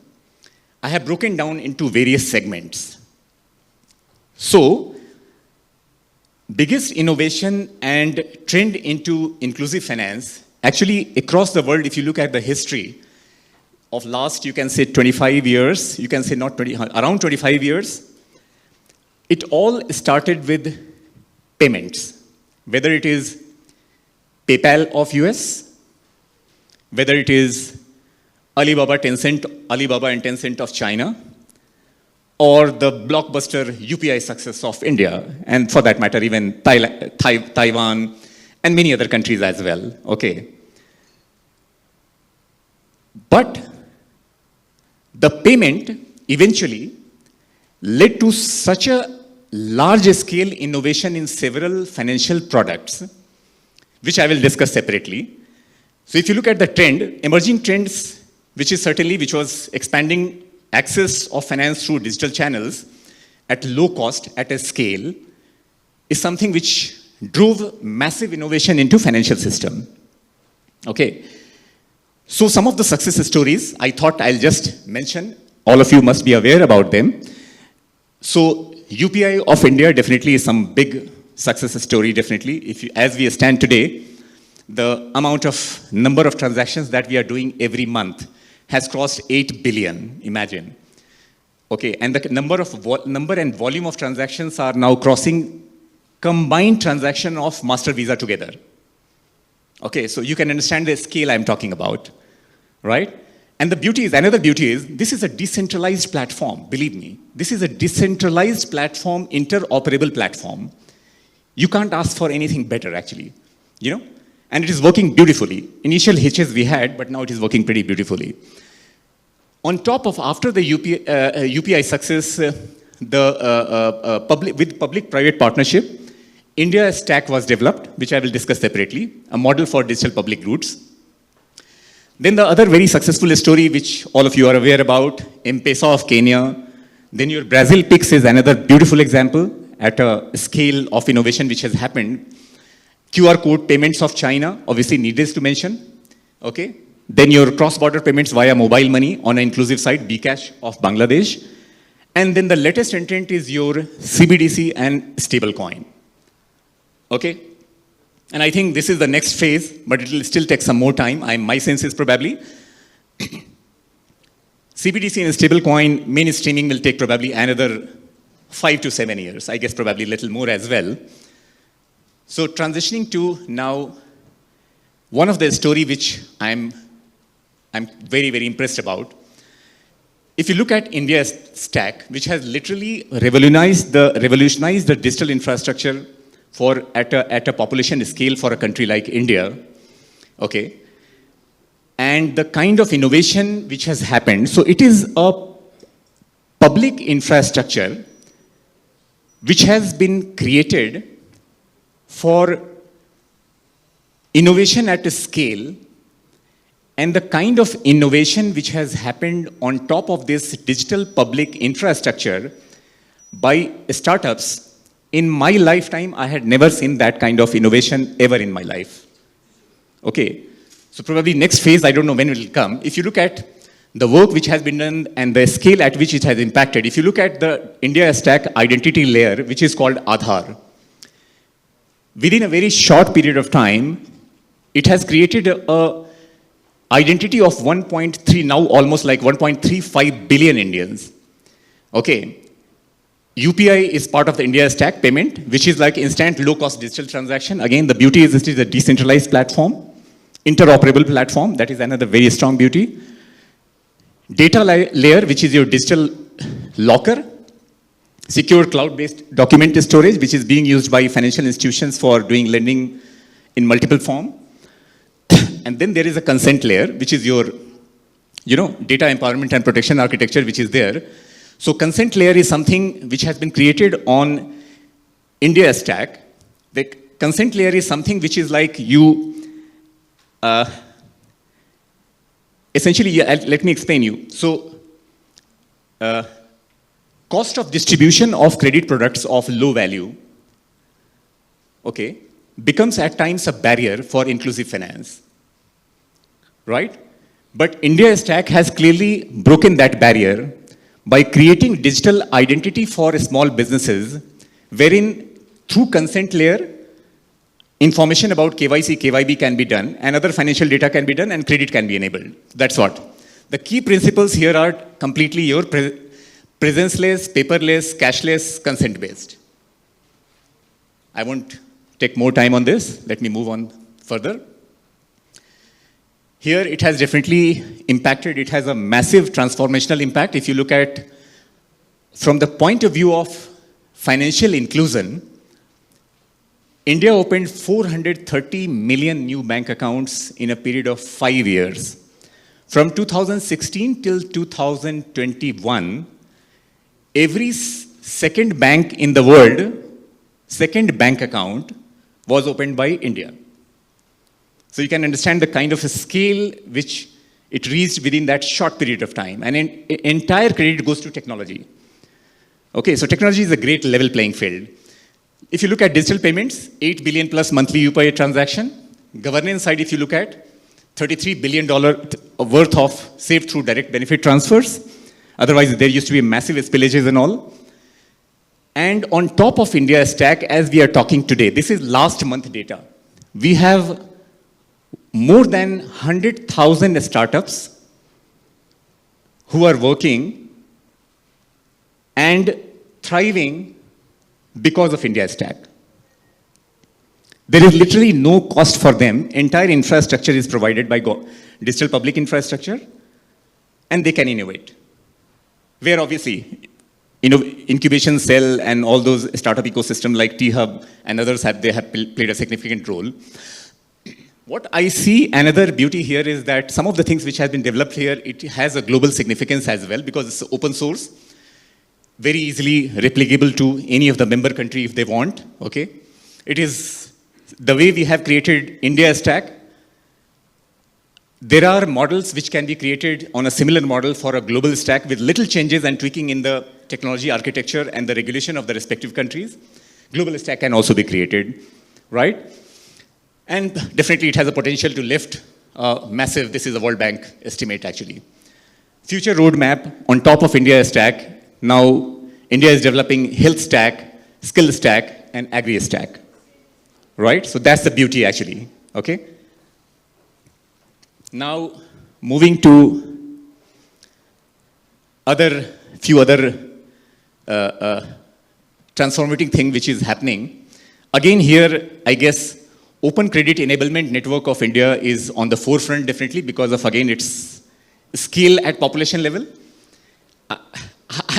I have broken down into various segments. So, biggest innovation and trend into inclusive finance, actually across the world, if you look at the history of last, you can say 25 years, you can say not 20, around 25 years, it all started with payments, whether it is PayPal of US, whether it is Alibaba and Tencent of China, or the blockbuster UPI success of India, and for that matter, even Taiwan, and many other countries as well, okay. But the payment eventually led to such a large-scale innovation in several financial products, which I will discuss separately. So if you look at the trend, emerging trends, which was expanding access of finance through digital channels at low cost, at a scale, is something which drove massive innovation into financial system. Okay. So some of the success stories, I thought I'll just mention. All of you must be aware about them. So UPI of India definitely is some big success story, definitely. As we stand today, the amount of number of transactions that we are doing every month has crossed 8 billion, imagine. Okay, and the number and volume of transactions are now crossing combined transaction of Master Visa together. Okay, so you can understand the scale I'm talking about, right? And another beauty is, this is a decentralized platform, believe me. This is a decentralized platform, interoperable platform. You can't ask for anything better, actually, you know? And it is working beautifully. Initial hitches we had, but now it is working pretty beautifully. On top of, after the UPI success, with public-private partnership, India Stack was developed, which I will discuss separately, a model for digital public goods. Then the other very successful story, which all of you are aware about, M-Pesa of Kenya. Then your Brazil Pix is another beautiful example at a scale of innovation which has happened. QR code payments of China, obviously needless to mention. Okay. Then your cross-border payments via mobile money on an inclusive site, Bcash of Bangladesh. And then the latest entrant is your CBDC and stablecoin. Okay? And I think this is the next phase, but it will still take some more time. My sense is probably CBDC and stablecoin mainstreaming will take probably another 5 to 7 years. I guess probably a little more as well. So transitioning to now one of the story which I'm very, very impressed about. If you look at India's stack, which has literally revolutionized the digital infrastructure at a population scale for a country like India, okay, and the kind of innovation which has happened. So it is a public infrastructure which has been created for innovation at a scale, and the kind of innovation which has happened on top of this digital public infrastructure by startups. In my lifetime, I had never seen that kind of innovation ever in my life. Okay, so probably next phase, I don't know when it will come. If you look at the work which has been done and the scale at which it has impacted, if you look at the India Stack identity layer, which is called Aadhaar, within a very short period of time, it has created a identity of 1.3, now almost like 1.35 billion Indians. Okay. UPI is part of the India Stack payment, which is like instant low-cost digital transaction. Again, the beauty is it is a decentralized platform, interoperable platform. That is another very strong beauty. Data layer, which is your digital locker. Secure cloud-based document storage, which is being used by financial institutions for doing lending in multiple form. And then there is a consent layer, which is your, data empowerment and protection architecture, which is there. So consent layer is something which has been created on India Stack. The consent layer is something which is like essentially, let me explain you. So cost of distribution of credit products of low value, okay, becomes at times a barrier for inclusive finance, right? But India Stack has clearly broken that barrier by creating digital identity for small businesses, wherein through consent layer, information about KYC, KYB can be done, and other financial data can be done, and credit can be enabled. That's what. The key principles here are completely your presenceless, paperless, cashless, consent-based. I won't take more time on this. Let me move on further. Here, it has definitely impacted. It has a massive transformational impact. If you look at, from the point of view of financial inclusion, India opened 430 million new bank accounts in a period of 5 years. From 2016 till 2021, every second bank in the world, second bank account, was opened by India. So you can understand the kind of a scale which it reached within that short period of time. And entire credit goes to technology. Okay, so technology is a great level playing field. If you look at digital payments, 8 billion plus monthly UPI transaction. Governance side, if you look at $33 billion worth of saved through direct benefit transfers. Otherwise, there used to be massive spillages and all. And on top of India Stack, as we are talking today, this is last month data. We have more than 100,000 startups who are working and thriving because of India Stack. There is literally no cost for them. Entire infrastructure is provided by digital public infrastructure, and they can innovate. Where obviously, incubation cell and all those startup ecosystem like T-Hub and others have played a significant role. What I see another beauty here is that some of the things which have been developed here, it has a global significance as well because it's open source, very easily replicable to any of the member country if they want, okay? It is the way we have created India Stack. There are models which can be created on a similar model for a global stack with little changes and tweaking in the technology architecture and the regulation of the respective countries. Global stack can also be created, right? And definitely it has a potential to lift massive, this is a World Bank estimate actually. Future roadmap on top of India Stack. Now India is developing health stack, skill stack, and agri stack, right? So that's the beauty actually, okay? Now, moving to few other transformating thing which is happening. Again here, I guess, Open Credit Enablement Network of India is on the forefront definitely because of, again, its scale at population level.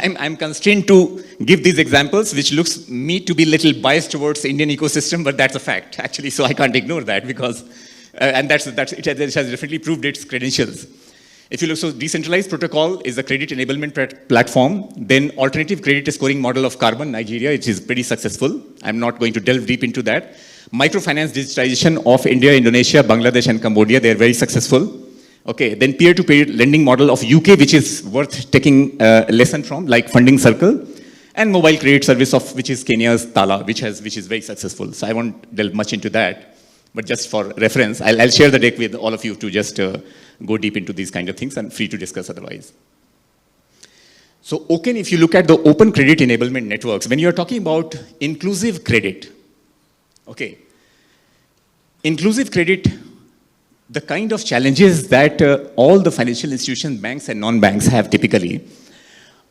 I'm constrained to give these examples, which looks me to be little biased towards the Indian ecosystem, but that's a fact, actually, so I can't ignore that because and it has definitely proved its credentials. If you look, so decentralized protocol is a credit enablement platform. Then alternative credit scoring model of Carbon, Nigeria, which is pretty successful. I'm not going to delve deep into that. Microfinance digitization of India, Indonesia, Bangladesh, and Cambodia, they're very successful. Okay, then peer-to-peer lending model of UK, which is worth taking a lesson from, like Funding Circle. And mobile credit service of, which is Kenya's Tala, which is very successful. So I won't delve much into that. But just for reference, I'll share the deck with all of you to just go deep into these kind of things and free to discuss otherwise. So OCEN, if you look at the open credit enablement networks, when you're talking about inclusive credit, okay, inclusive credit, the kind of challenges that all the financial institutions, banks and non-banks have typically,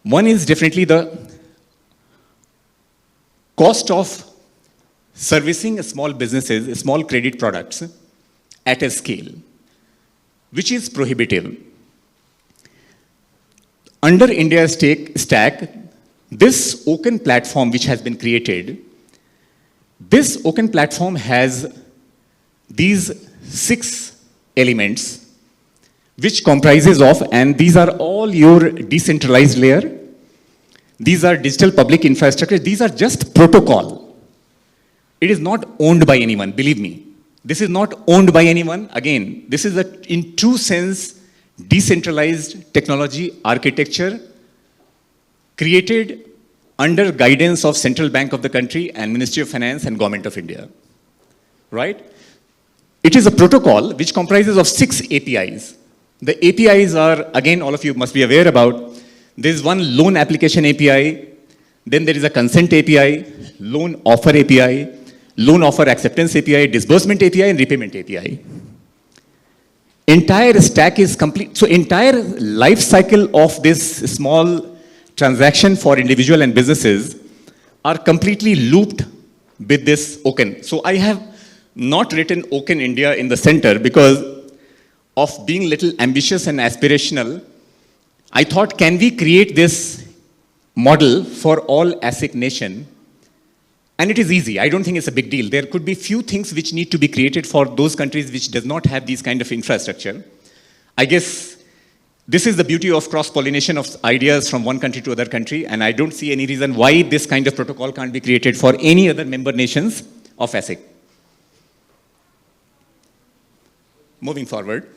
one is definitely the cost of servicing small businesses, small credit products at a scale, which is prohibitive. Under India Stack, this open platform which has been created, this open platform has these 6 elements which comprises of, and these are all your decentralized layer, these are digital public infrastructure, these are just protocol. It is not owned by anyone, believe me. This is not owned by anyone. Again, this is in true sense, decentralized technology architecture created under guidance of Central Bank of the country and Ministry of Finance and Government of India, right? It is a protocol which comprises of 6 APIs. The APIs are, again, all of you must be aware about, there is one loan application API, then there is a consent API, loan offer API, loan offer acceptance API, disbursement API, and repayment API. Entire stack is complete. So entire life cycle of this small transaction for individual and businesses are completely looped with this OCEN. So I have not written OCEN India in the center because of being little ambitious and aspirational. I thought, can we create this model for all ASIC nation? And it is easy. I don't think it's a big deal. There could be few things which need to be created for those countries which does not have these kind of infrastructure. I guess this is the beauty of cross-pollination of ideas from one country to other country, and I don't see any reason why this kind of protocol can't be created for any other member nations of ASIC. Moving forward.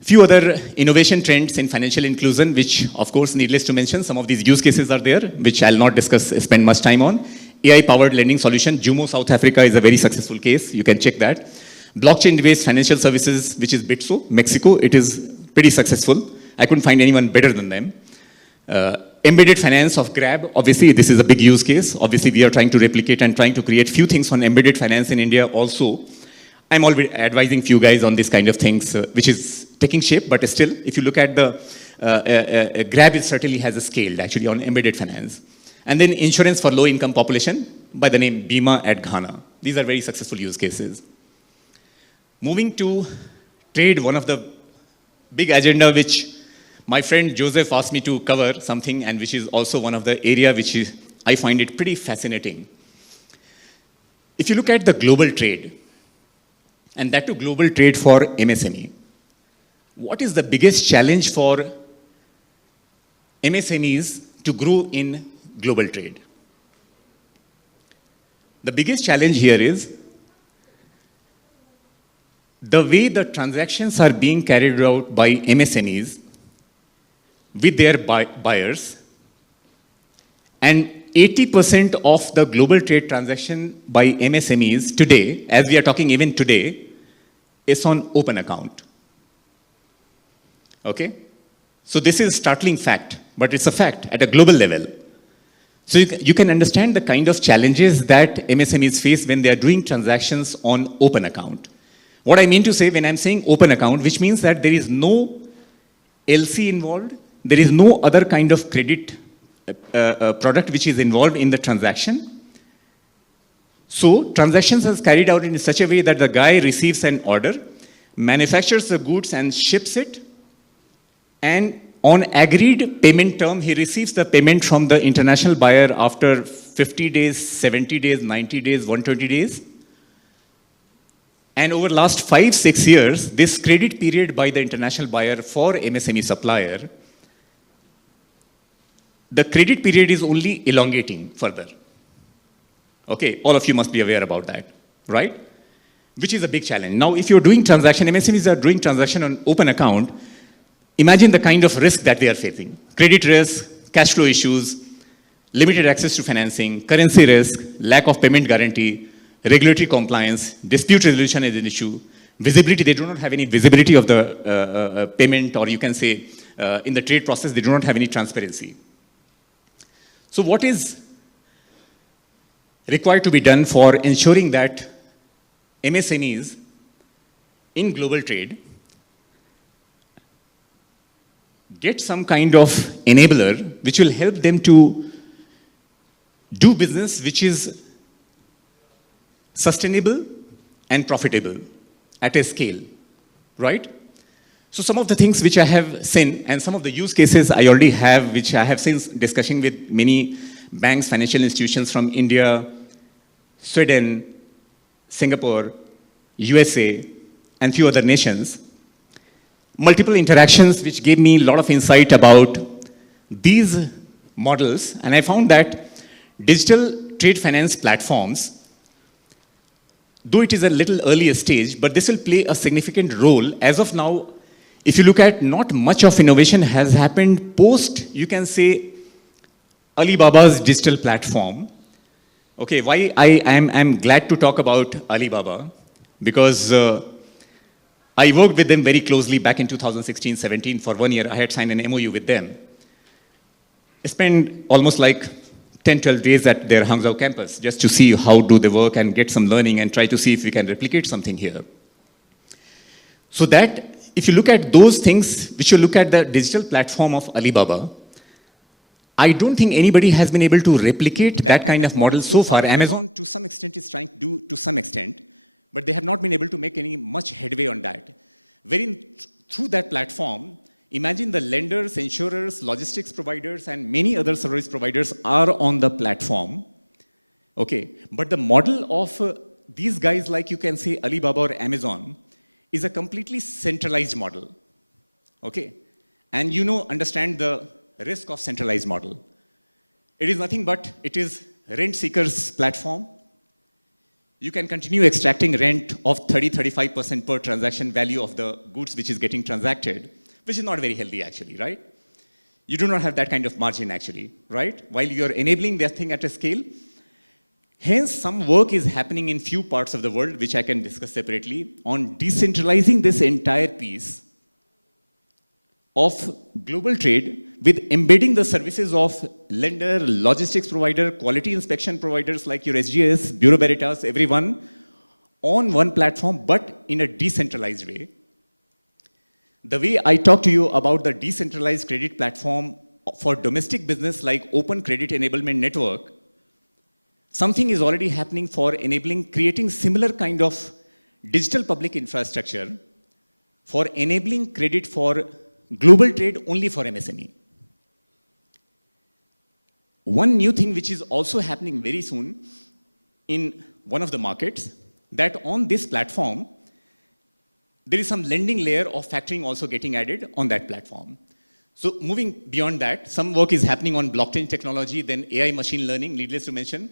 Few other innovation trends in financial inclusion, which of course, needless to mention, some of these use cases are there, which I'll not spend much time on. AI-powered lending solution, Jumo, South Africa is a very successful case. You can check that. Blockchain-based financial services, which is Bitso, Mexico, it is pretty successful. I couldn't find anyone better than them. Embedded finance of Grab, obviously this is a big use case. Obviously we are trying to replicate and trying to create few things on embedded finance in India also. I'm already advising few guys on this kind of things, which is taking shape, but still, if you look at the, Grab it certainly has a scale actually on embedded finance. And then insurance for low-income population by the name Bima at Ghana. These are very successful use cases. Moving to trade, one of the big agenda which my friend Joseph asked me to cover something, and which is also one of the area which is, I find it pretty fascinating. If you look at the global trade, and that too global trade for MSME, what is the biggest challenge for MSMEs to grow in global trade? The biggest challenge here is the way the transactions are being carried out by MSMEs with their buyers, and 80% of the global trade transaction by MSMEs today, as we are talking even today, is on open account. Okay? So this is a startling fact, but it's a fact at a global level. So you can understand the kind of challenges that MSMEs face when they are doing transactions on open account. What I mean to say when I'm saying open account, which means that there is no LC involved, there is no other kind of credit product which is involved in the transaction. So transactions are carried out in such a way that the guy receives an order, manufactures the goods and ships it, and on agreed payment term, he receives the payment from the international buyer after 50 days, 70 days, 90 days, 120 days. And over the last 5-6 years, this credit period by the international buyer for MSME supplier, the credit period is only elongating further. Okay, all of you must be aware about that, right? Which is a big challenge. Now, if you're doing transaction, MSMEs are doing transaction on open account, imagine the kind of risk that they are facing. Credit risk, cash flow issues, limited access to financing, currency risk, lack of payment guarantee, regulatory compliance, dispute resolution is an issue, visibility, they do not have any visibility of the payment, or you can say in the trade process, they do not have any transparency. So what is required to be done for ensuring that MSMEs in global trade get some kind of enabler which will help them to do business which is sustainable and profitable at a scale, right? So some of the things which I have seen and some of the use cases I already have, which I have since discussing with many banks, financial institutions from India, Sweden, Singapore, USA, and few other nations. Multiple interactions which gave me a lot of insight about these models, and I found that digital trade finance platforms, though it is a little earlier stage, but this will play a significant role. As of now, if you look at, not much of innovation has happened post, you can say, Alibaba's digital platform. Okay, why I'm glad to talk about Alibaba, because I worked with them very closely back in 2016-17. For 1 year, I had signed an MOU with them. I spent almost like 10-12 days at their Hangzhou campus just to see how do they work and get some learning and try to see if we can replicate something here. So that, if you look at those things, which you look at the digital platform of Alibaba, I don't think anybody has been able to replicate that kind of model so far. Amazon, to some extent, is trying to do to some extent, but they have not been able to make any much headway on that. Wherein, through that platform, imagine the lenders, insurers, logistics providers, and many other service providers are on the platform. Okay, but the model of these guys, like you can say Alibaba or Amazon, is a completely centralized model. Okay, and you know, understand the risk of centralized model. It is nothing but it is rent seekers platform. You can continue extracting rent of 30-35% per transaction value of the goods which is getting transacted, which is not very healthy actually, right? You do not have that kind of margin actually, right? While you're enabling that thing at a scale. Hence, some work is happening in few parts of the world, which I can discuss separately, on decentralizing this entire piece of global trade with embedding the services of lender, logistics provider, quality inspection providers like your SGS, Bureau Veritas, everyone on one platform, but in a decentralized way. The way I talk to you about the decentralized credit platform for domestic business like Open Credit Enablement Network, something is already happening for enabling, creating similar kind of digital public infrastructure for enabling credit for global trade only for MSME. One new thing which is also happening very soon in one of the markets, that on this platform, there is some lending layer of factoring also getting added on that platform. So moving beyond that, some work is happening on blockchain technology, then AI machine learning, needless to mention.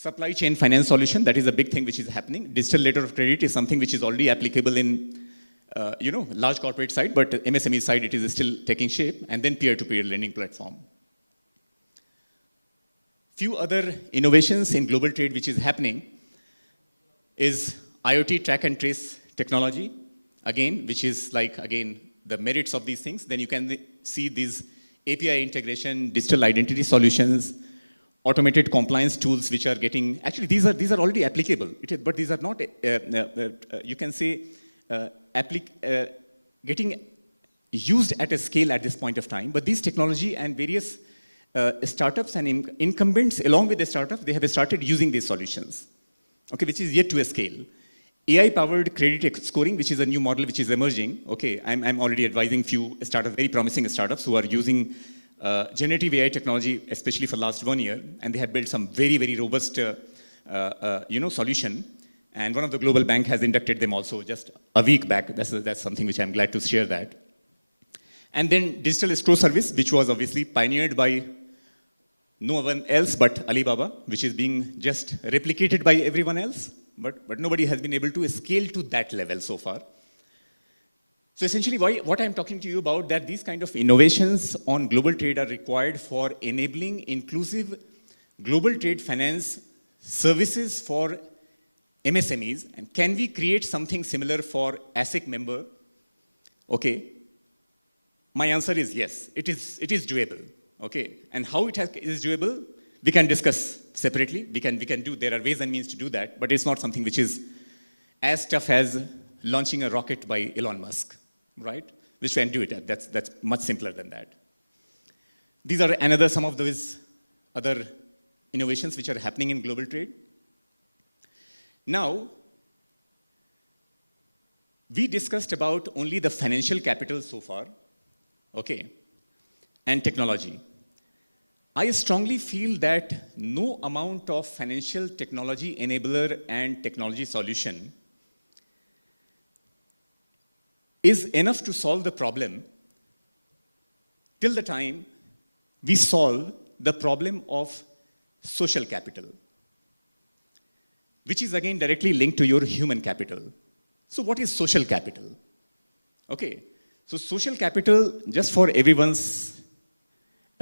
supply chain finance solution, that is a big thing which is happening. Digital letter of credit is something which is already applicable in large corporate side, but MSME side it is still taking shape, and then peer-to-peer lending platform. Few other innovations in global trade which is happening is IoT track and trace technology, again, which is like, again, the merits of these things. Then you can see these API integration, digital identity solutions, automated compliance tools which are getting, actually these are already applicable, but these are not, you can say, getting used at a scale at this point of time. But these technology and various startups and incumbents along with the startups, they have started using these solutions, okay, which is yet to a scale. AI-powered credit scoring, which is a new model which is emerging. Okay, I'm already advising few startups, very promising startups who are using generative AI technology, especially for last 1 year, and they have built some very, very robust, solution. And one of the global bank has inducted them also just a week back. That's something which I'm glad to share that. And then digital escrow service, which was obviously pioneered by no one else but Alibaba, which is being just replicated by everyone else. But nobody has been able to scale to that level so far. So essentially, what I'm talking to you about, that these kind of innovations on global trade are required for enabling inclusive global trade finance services for MSMEs. And can we create something similar for ASIC member? Okay. My answer is yes, it is doable. Okay. And how it is doable, we can discuss separately. We can do, there are ways and means to do that, but it's not something which is as tough as launching a rocket by Elon Musk, right? Which can do it. That's much simpler than that. These are some of those other innovations which are happening in global trade. Now, we discussed about only the financial capital so far, okay, and technology. I strongly feel that no amount of financial technology enabler and technology solution is enough to solve the problem till the time we solve the problem of social capital, which is again directly linked to your human capital. So what is social capital? Okay, so social capital, just for everyone's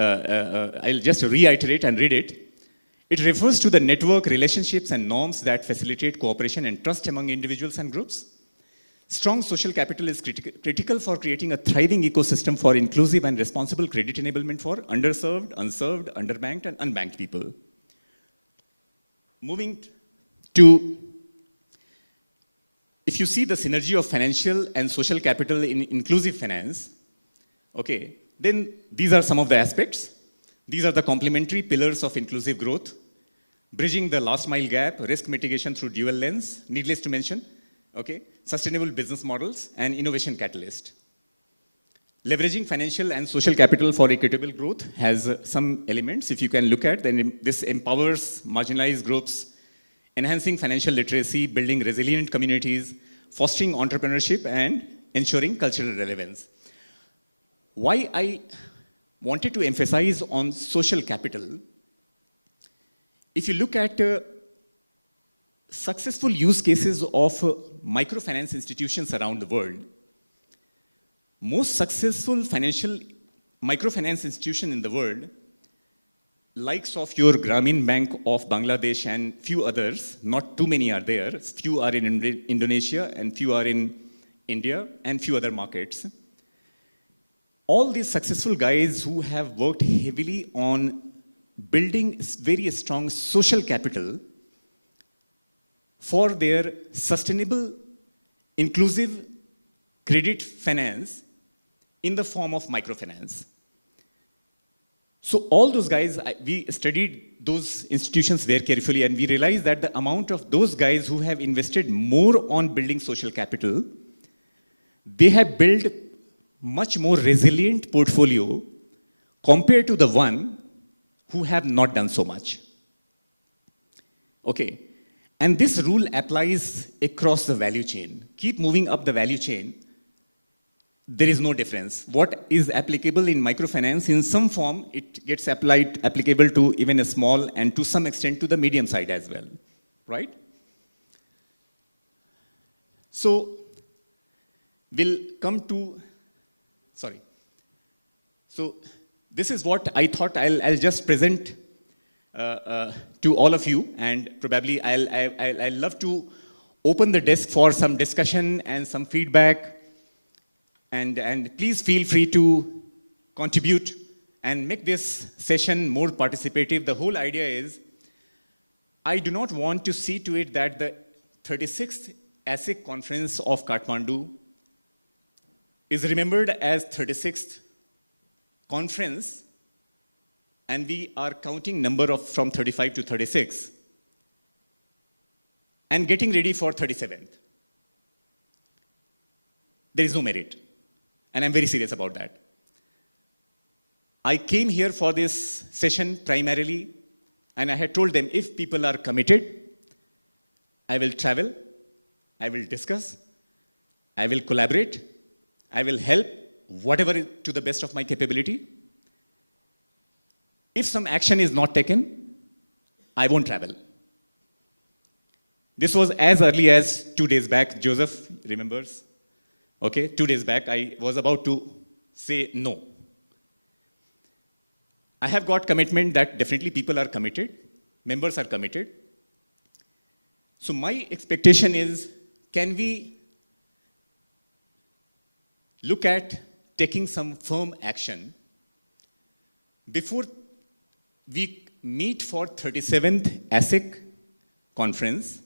I'll just reiterate and read it. It refers to the network, relationships, and norms that facilitate cooperation and trust among individuals and groups. Strong social capital is critical for creating a thriving ecosystem for inclusive and responsible credit enablement for underserved, unserved, underbanked, and unbanked people. Moving to, if you see the synergy of financial and social capital in inclusive finance, okay, then these are some of the aspects. These are the complementary pillars of inclusive growth, bridging the last mile gap, risk mitigation through dual lens, needless to mention, okay, sustainable business models, and innovation catalyst. Leveraging financial and social capital for equitable growth has some elements. If you can look at, then this empowers marginalized groups, enhancing financial literacy, building resilient communities, fostering entrepreneurship, and ensuring cultural relevance. Why I wanted to emphasize on social capital, if you look at successful use cases of microfinance institutions around the world, most successful financial microfinance institution in the world, likes of your Grameen Bank of Bangladesh and few others, not too many are there, few are in Indonesia and few are in India and few other markets. All these successful guys who have worked heavily on building very strong social capital for their sustainable, inclusive credit finance in the form of microfinance. So all those guys, we studied those institutions very carefully, and we realized that the amount of those guys who have invested more on building social capital, they have built much more resilient portfolio compared to the one who have not done so much. Okay, and this rule applies across the value chain. Keep moving up the value chain. there is no difference. What is applicable in microfinance, in some form, it gets applicable to even a small and to some extent to the medium side as well, right? So, we'll come to, sorry. So, this is what I thought I'll just present to all of you, and probably I'll love to open the desk for some discussion and some feedback. And please feel free to contribute and make this session more participative. The whole idea is, I do not want to see to it that the 36th ASIC conference of Kathmandu is remembered as 36th conference, and we are counting number of from 35 to 36, and getting ready for 37th. There is no merit. And I'm very serious about that. I came here for this session primarily, and I had told them if people are committed, I will travel, I will discuss, I will collaborate, I will help whatever to the best of my capability. If some action is not taken, I won't travel. This was as early as 2 days back. Joseph remembers. Okay, 2 days back, I was about to say no. I have got commitment that definitely people are committed, members are committed. So my expectation is, can we look at taking some firm action before we meet for 37th ASIC conference?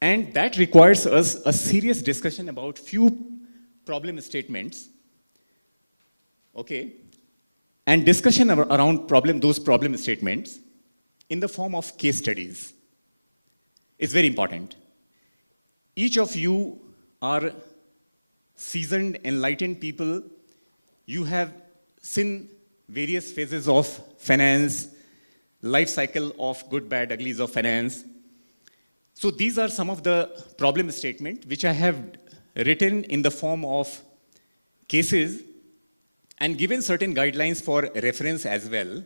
And that requires us a serious discussion about few problem statements, okay, and discussion around those problem statements in the form of case studies is very important. Each of you are seasoned, enlightened people. You have seen various phases of finance, life cycle of good, bad, uglies of finance. So these are some of the problem statements which I have written in the form of cases and given certain guidelines for reference as well.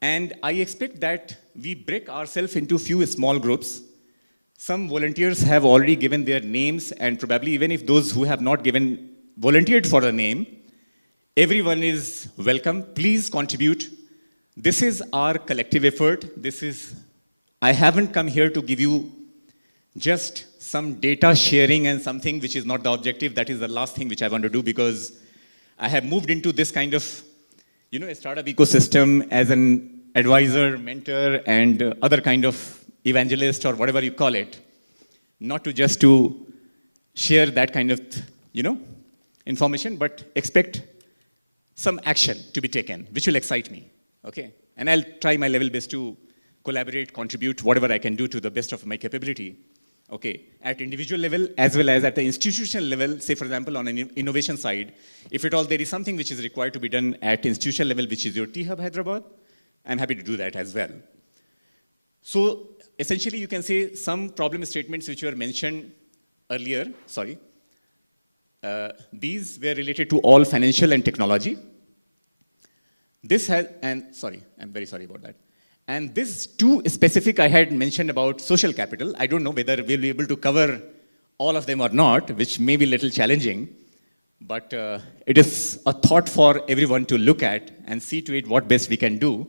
And I expect that we break ourselves into few small groups. Some volunteers have already given their names, and probably even if those who have not volunteered for the name, everyone is welcome. Please contribute. This is our collective effort. I haven't come here to give you just some data sharing and something which is not the objective. That is the last thing which I want to do, because I have moved into this kind of, a startup ecosystem as an advisor, mentor, and other kind of evangelist or whatever you call it. Not to share that kind of, information, but expect some action to be taken, which will excite me, okay? And I'll try my level best to collaborate, contribute, whatever I can do to the best of my capability, okay? At individual level, as well as at the institutional level, say for example, on an innovation side, if at all there is something which is required to be done at institutional level, which is your T-Hub Hyderabad, I'm happy to do that as well. So essentially you can say some problem statements which were mentioned earlier, these were related to all financial and technology. I'm very sorry about that. And this two specific I had mentioned about social capital. I don't know whether we'll be able to cover all of them or not, which may be a little challenging, but it is a thought for everyone to look at and see to it what best we can do.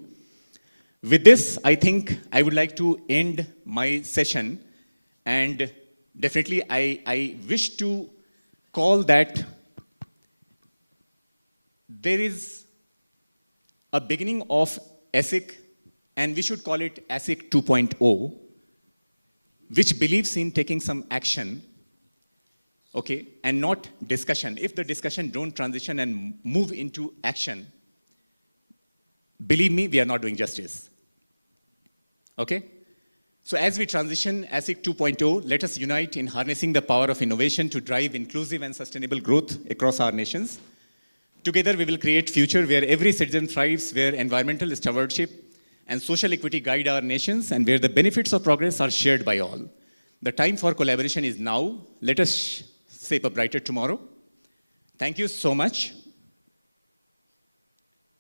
With this, I think I would like to end my session, and definitely I wish to call that there is a beginning of ASIC, and we should call it ASIC 2.0, which believes in taking some action, okay, and not discussion. If the discussion don't transition and move into action, believe me, we are not doing justice, okay? So as we transition ASIC 2.0, let us unite in harnessing the power of innovation to drive inclusive and sustainable growth across our nations. Together, we will create a future where every citizen thrives, where environmental stewardship and social equity guide our nations, and where the benefits of progress are shared by all. The time for collaboration is now. Let us shape a brighter tomorrow. Thank you so much.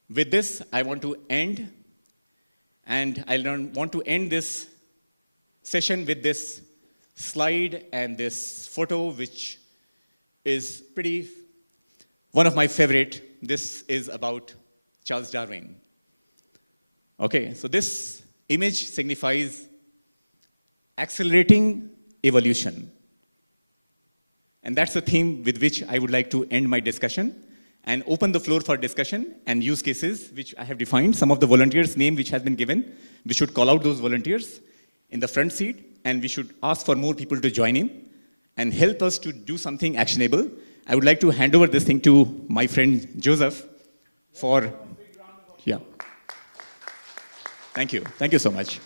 With this, I want to end, and I want to end this session with this slide and this photo, which is one of my favorite. This is about Charles Darwin. Okay, so this image signifies accelerating evolution. And that's the theme with which I would like to end my discussion and open the floor for discussion and use cases which I have defined. Some of the volunteers' name which has been given, we should call out those volunteers in the front seat, and we should ask for more people to join in and help us to do something actionable. I would like to hand over this thing to my friend Joseph for, yeah. Thank you. Thank you so much.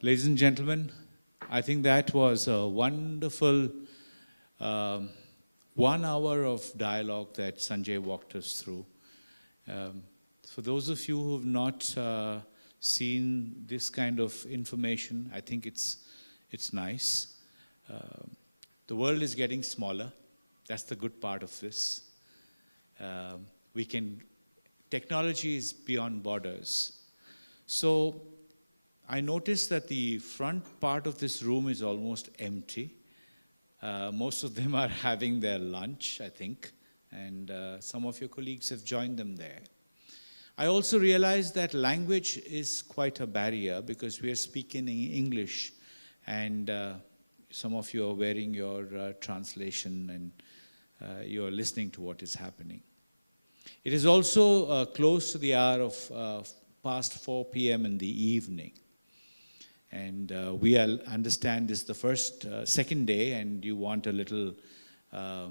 Ladies and gentlemen, I think that was a wonderful 1 hour of dialogue that Sanjay walked us through. For those of you who have not seen this kind of information, I think it's nice. The world is getting smaller. That's the good part of this. Technology is beyond borders. So I noticed that the front part of this room is almost empty. Most of them are having their lunch, I think, and some of your colleagues have joined them there. I also realized that language is quite a barrier because we are speaking in English, and some of you are wearing your translation and you are listening to what is happening. It is also close to the hour of past 4 p.m. in the evening. And we understand this is the second day, and you want a little a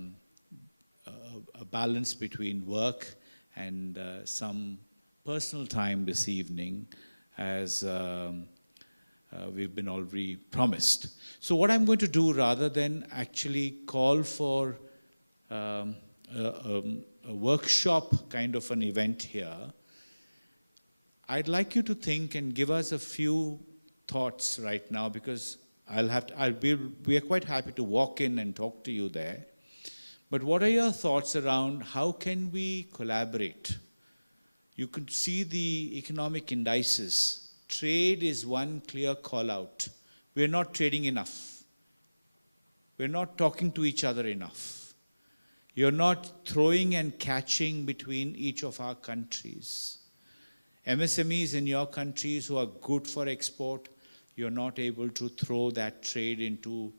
balance between work and some personal time this evening, as we've been already promised. So what I'm going to do, rather than actually call for a workshop kind of an event here, I'd like you to think and give us a few thoughts right now, because we are quite happy to walk in and talk to you there. But what are your thoughts around how can we collaborate? You could see the economic indices. Trade is one clear call out. We're not trading enough. We're not talking to each other enough. You're not throwing and catching between each of our countries. MSMEs in your countries who are good for export, you're not able to throw that trade into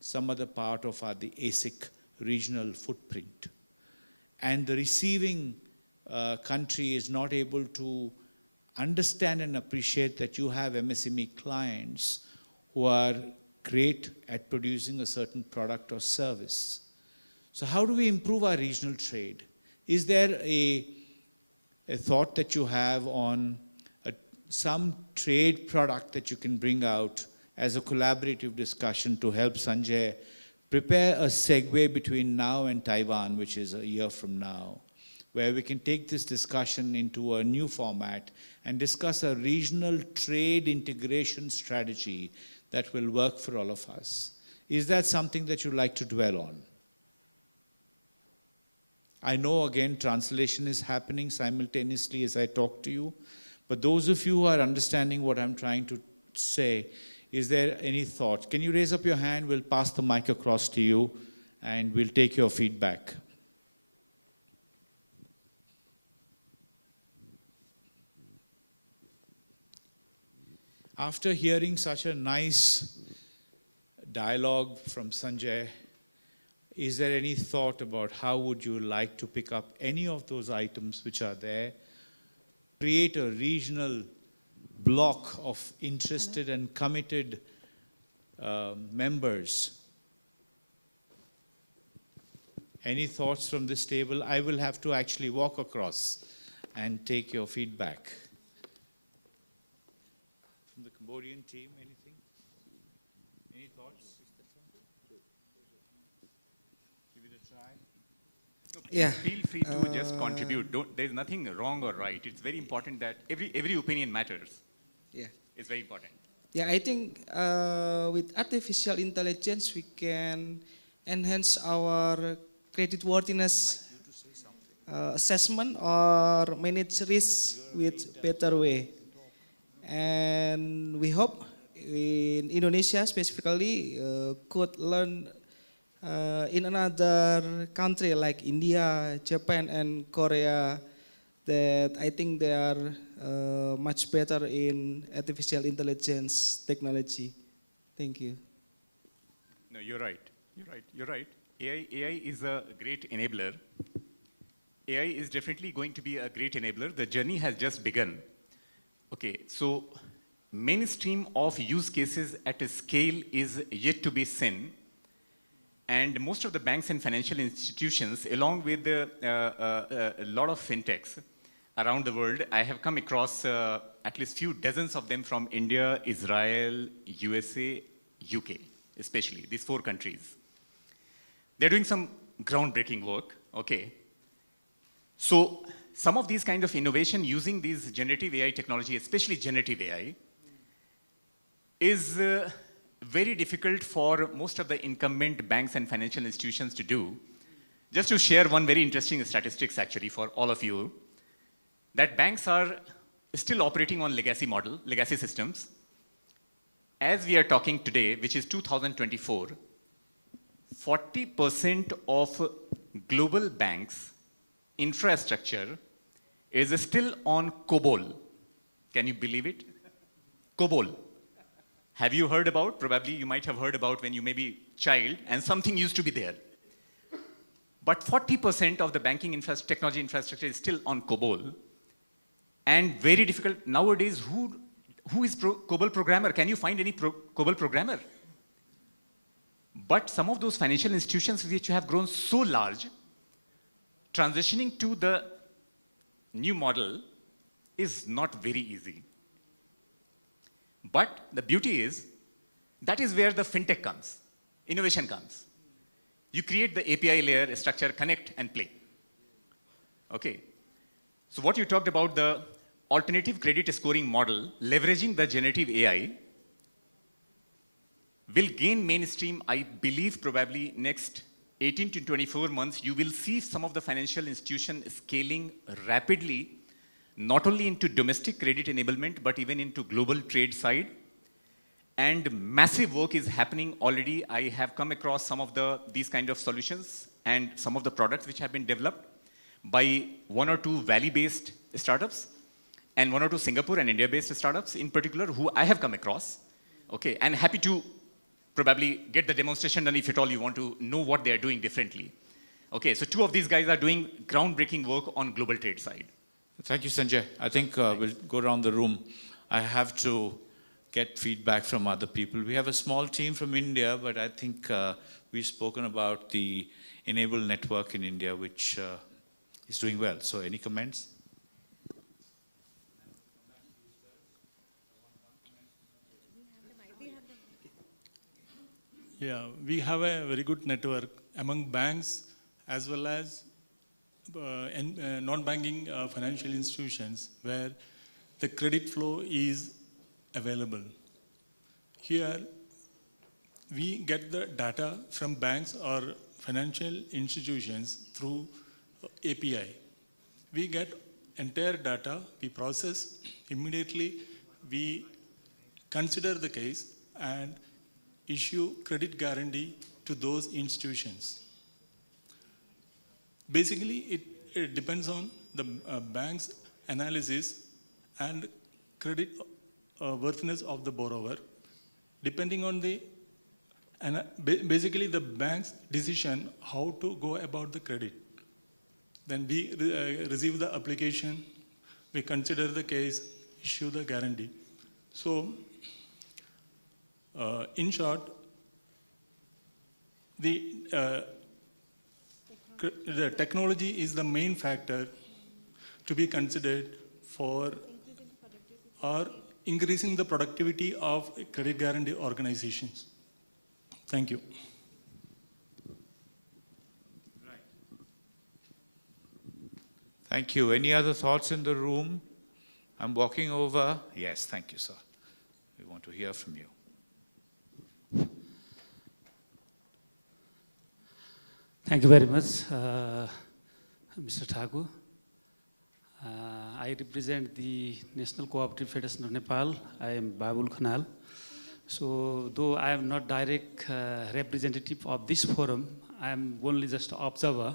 some other part of the ASIC regional footprint. And the receiving country is not able to understand and appreciate that you have MSME clients who are great at producing a certain product or service. So how do we improve our regional trade? Is there a thought that you have on some trade product that you can bring out as a collaborative discussion to help Sanjay prepare a segue between now and Taiwan, which is a year from now, where we can take this discussion into a new format and discuss a regional trade integration strategy that will work for all of us. Is that something that you'd like to dwell on? I know, again, translation is happening simultaneously as I talk to you, but those of you who are understanding what I'm trying to say, is there any thought? Can you raise up your hand? We'll pass the mic across to you, and we'll take your feedback. After hearing such a nice dialogue from Sanjay, is there any thought about how would you like to pick up any of those items which are there, create a regional block of interested and committed members? Any thoughts from this table? I will have to actually walk across and take your feedback. Cambodian team, anything? Any thoughts? Give it a try. Yeah. Feel free to just contribute. There's nothing wrong or right. It's very important that every opinion matters. Yeah. It's very important. Yeah, I think with artificial intelligence we can enhance our creditworthiness assessment or manage risk with better way. And we hope in Indonesia specifically could learn in another country like India, Japan and Korea that I think they are much better in artificial intelligence technology. Thank you. No, you're right. You're right. AI is a great enabler. AI is definitely going to be a great enabler. The journey has just begun. Okay, so mainstream of use cases at a scale is yet to be seen. And most of the banks and financial institutions, along with a lot of fintechs around the world, I have come across at least few dozens of them from India, Israel, USA, UK, especially, these 4 countries. They're doing some groundbreaking work, okay? So some of these kind of innovation using these generative AI technology, especially generative AI, is very difficult for most of the incumbent banks and financial institutions to do. Just to share one very interesting statistics actually for all of you, that banks are still operating on legacy systems. As we are talking today, which is 2024, 40% of global banks' infrastructure is still on COBOL. Can you believe it? COBOL. Have you heard about? Probably you might have heard about when you may be child and something used to be there. But 40% of the banking technology infrastructure is still on COBOL. And very difficult nowadays, who is COBOL programmer? Can you find any COBOL programmer? But some of those financial institutions which have grown so large, transitioning to the new model is not very easy. But the beauty is, that is where the fintech comes, innovation comes. You create the API layer, structure, connect, and play. Okay. So what you talked about, the alternative credit scoring model, leveraging the generative AI, will gain mainstream, I believe, probably next 18 to 24 months. You will see some of the financial institutions scaling rapidly, not only into domestic credit enablement, but even into global trade side. And massive work is happening already. I have come across some of these kind of solutions and some of the products which have been developed by 1 or 2 Valley-based startups and 1 or 2 Singapore and India-based startups in particular, who I have come across. Okay, and happy to probably get the demonstration done if at all you want to know what they are doing differently. Okay, so 2 of these guys are doing groundbreaking work on global trade side. Thank you, Sanjay. I think we'll go around the room. I have to get feedback from other people. We have a small team from India, but I think we've spoken about the Enable network in India, which is doing well. So any comments? Yeah, we have a very good network among banks as well as non-banking financial institutions where the credit flow is available. Here, we get the data from banks or financial institutions through API. We get entire data, we process immediately, we consider the case and issue credit guarantee to those institutions. Basically, it depends on the bank's analysis and credit worthiness of the borrower, depending on the basically the bank's decision how to go about the credit. Then we receive the application, we consider the case, issue the guarantee. So, in short, the technology is the main factor to be considered for our increasing the productivity of credit guarantee organizations. Thank you. Thank you. Any other thoughts in the room? I'm walking over. Yes, thank you, sir. We want to hear from you. Thank you very much, Mr. Thakur. I represent the National Cooperative Federation of Nepal. I am Babul Khanal. So, though I am not direct representative of this forum, I am only just an observer.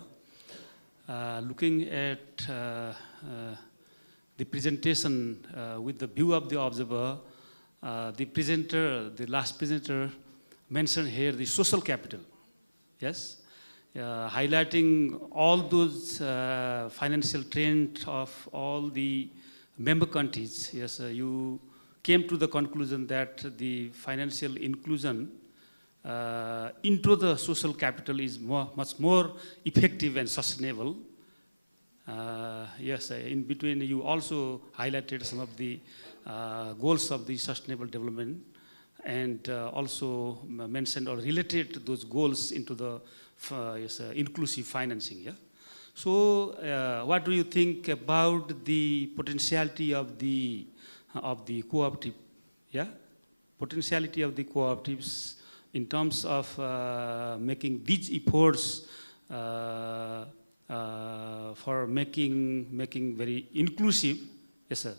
Looking at the presentation with the view of the observer, the last presenter mentioned here the social capital, yes? Highlighting all those financial trends of all the member countries. Yes, you came to the conclusion that the financial inclusion into the social capital is much more effective and sustainable. Yes, in between you also highlighted some of the goals of the sustainable development and also mentioned or related those goals into the inclusive financing. Yeah. So, what do you think about the potentiality of the cooperative? Yeah, potentiality of the cooperatives in terms of making these efforts for making very inclusive. Yes, sir.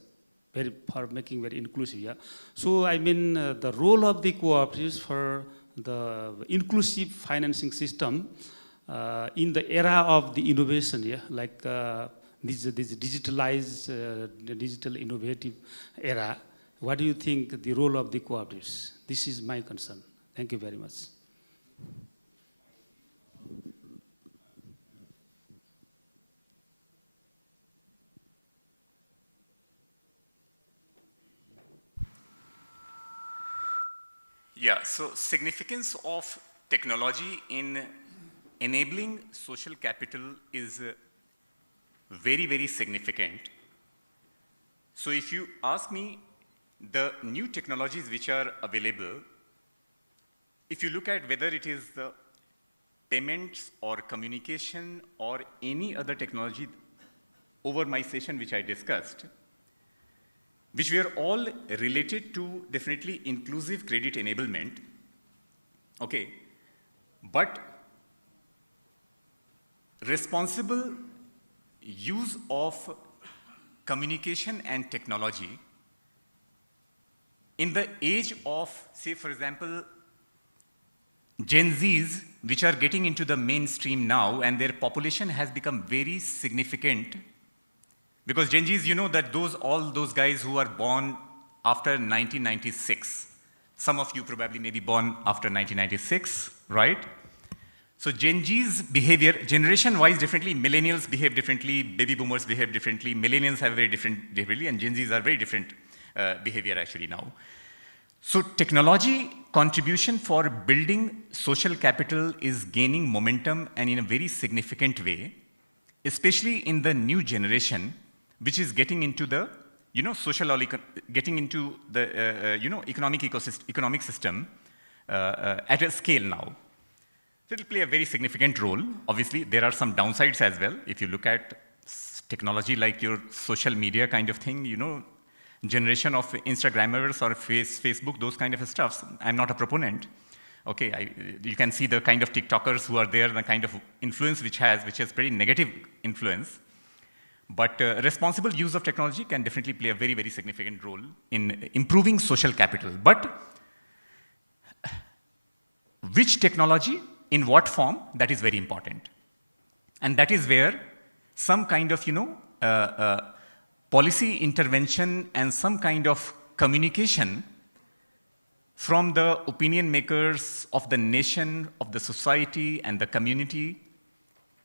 For making very inclusive. Yeah. So, I mean, the role of the cooperatives for the inclusive financing system in the era of the innovation, yeah, like this digitalized, digital innovative era. What do you think the role of the cooperatives? This is my concern. Thank you very much. Yeah, so significance of technology in enabling social capital is very, very significant. So if you ask me, the new technologies which are available, if you look at whether it is the payments or communication or any other technology over my session which I discussed, which were all related to definitely inclusive credit enablement, okay, but responsible use of communication and technology in the age of, say, for example, Gen Zs, which are getting into the mainstream now, and their population has become very significant. Because Gen Zs, you know that all those guys who are born after 1996, some of you probably may be born after 1996, right? So Gen Z's behavior, generation-wise differently, millennials behave differently, baby boomers behave differently, millennials have very different behavior, and Gen Zs are very different behavior actually now. So technology contribution for building social capital is gaining momentum and in a very significant way, especially in the new generation, which is getting into the, getting into the, economic system at a scale now. So it will play a very significant role. Obviously, there are some downsides as well. If you look at technology like your social media kind of thing, generation of Instagrammers or Facebook, those kind of stuff, I'm not a proponent. Okay, you can see the kind of TikTokers who are there, the kind of influence which has very negative influence. But responsible use of technology can definitely play a very, very significant role in improving social capital. But which technology, in what form, that is very important. And that is where some kind of, policy intervention and some kind of communication from the opinion makers of the nation, of the society, and the community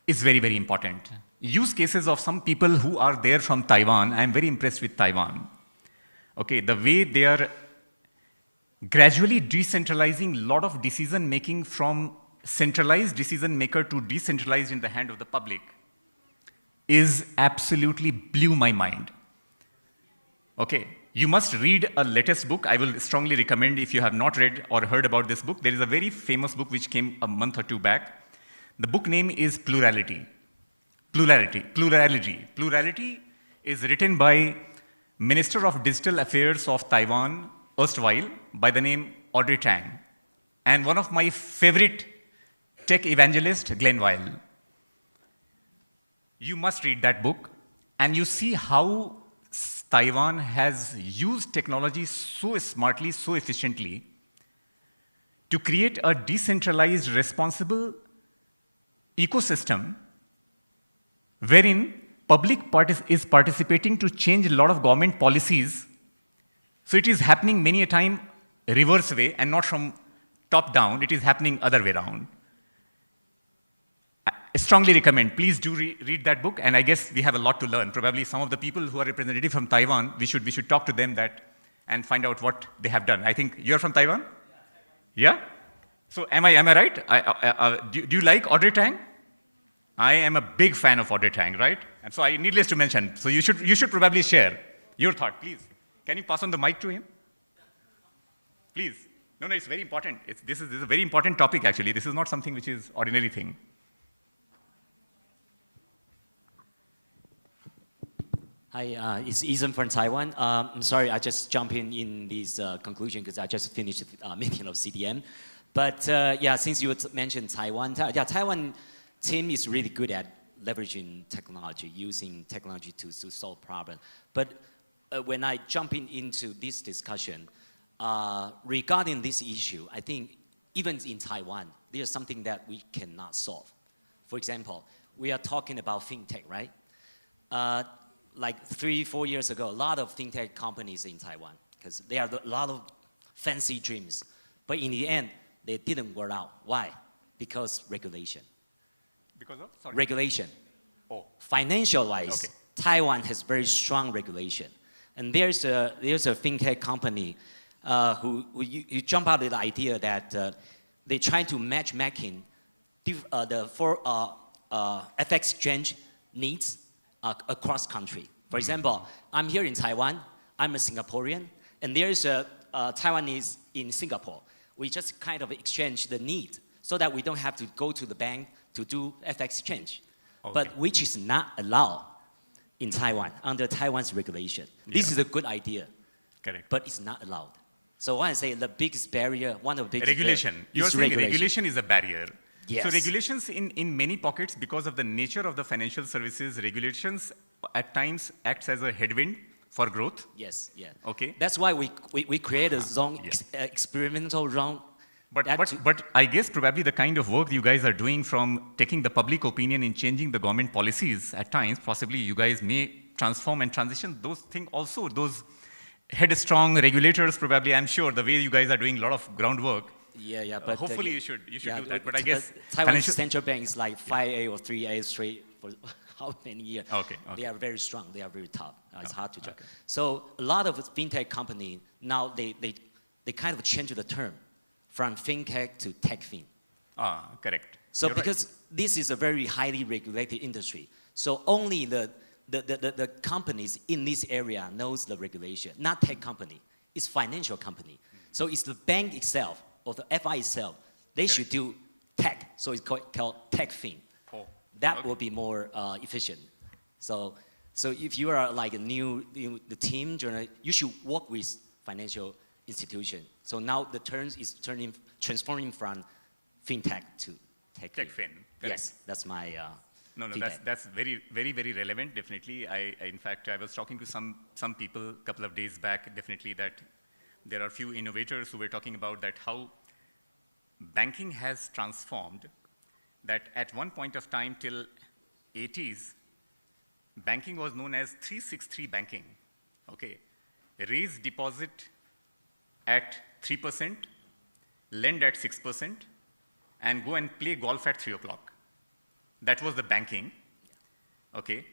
is very, very important. Use cases of some people who are there from Taiwan. I am very impressed with Taiwan. Okay, the way they are gradually decentralizing a lot of decision making from centralized decision maker to decentralized in the hand of the public is absolutely blew my mind. Okay, You must read a latest book. I will strongly recommend, if you have not read or heard about this book, there is a very famous book which came a month or two back. The book name is Plurality. Plurality is written by Minister of Digital Affairs of Taiwan, erstwhile, by the name Audrey Tang, and one of my favorite tech evangelist, Glenn Weil. You must read that book, and you see how Taiwan has used technology so smartly, so efficiently, to create a decentralized, responsible ecosystem wherein public is participating to change a lot of government policies. So it is happening many a time reverse way and not from top down. It is happening other way around. I strongly recommend, please do read that book, and I guess we have a lot to learn. Probably some of the people who are representative from Taiwan, we should talk to them and find out what they have done. I think you're from Taiwan? Yeah? So am I right? Do you like Audrey Tang? I am a big fan of Audrey Tang, right? And so needless to mention, so you should probably share your thought, please. Can you pass on the mic to him? Please. No, it's very important. This is a very important topic, actually. This is not something which is ordinary thing. Hi, it's Ethan from Taiwan. I'm sorry, I just jump in this conclusion because I just finished a meeting of CDM. But yeah, since you mentioned Taiwan, Taiwan team is really good at leveraging technology, using technology to solve problems. But when I jump into this discussion, regarding this issue, I think even in Taiwan, there's something that we cannot solve. For example, we are talking about fintech, right? Like 3-4 years ago, a lot of fintech companies in Taiwan, because there are a lot of fancy dreams. But in the end, they didn't work out. Why? Because regulation. Because of? Sorry. Regulation. Oh. Financial-wise, okay. Taiwan has very strong regulation. And there's a fintech company who you jump out of the idea that they try to matchmaking the FX exchange needs across country. For example, I'm here in Taiwan, I'm a Singaporean, and there's a Taiwanese in Singapore. We just kind of exchange the need so that we don't have to go to the bank to do FX exchange, but which is not allowed in Taiwan under Taiwan's regulation. Yeah. This is a good idea, correct, but it's not allowed. So when I say the biggest barrier, one of the biggest regulation. You're saying regulation is a barrier. Yes. So regulations in many pockets, because of the nature of the financial services, regulations at times acts as a headwind for growth. Yes, yeah. Okay. That's why we create a zone, experimental zone. But I guess probably the kind of work you guys are doing from taking the public opinion in changing the government policies at times, possibly you guys may transform and transition those things also, those headstrong regulators probably, I'm sure, the way you guys are doing a lot of groundwork. Yeah, but hopefully you should do that. But I guess Taiwan's central bank is like 5A or 3A straight for how many years? Okay. They are very strong. They are very tough. It's hard to judge. So a lot of fintech companies now they kind of change the term from fintech to techfin. Correct. So you're because right. This is a very highly regulated industry, so only the companies in this area knows the regulation, not tech company. It's financial company. So it's the bank itself or the FI itself. They should do tech. So it's called techfin. That will be more efficient. So if you are like the team, you should work with financial institution. So now the term is transforming from fintech to techfin. Yes, that's my No, that's very, very, very relevant, definitely. In fact, I was talking to some people a couple of days back, definitely, that there are a few innovators who were talking about that how banking has transformed, that at one point of time till 80s, banking was known as 363 banking, okay? Raise deposit at 3%, lend at 6%, and go and play golf at 3 o'clock. That was the banking, okay?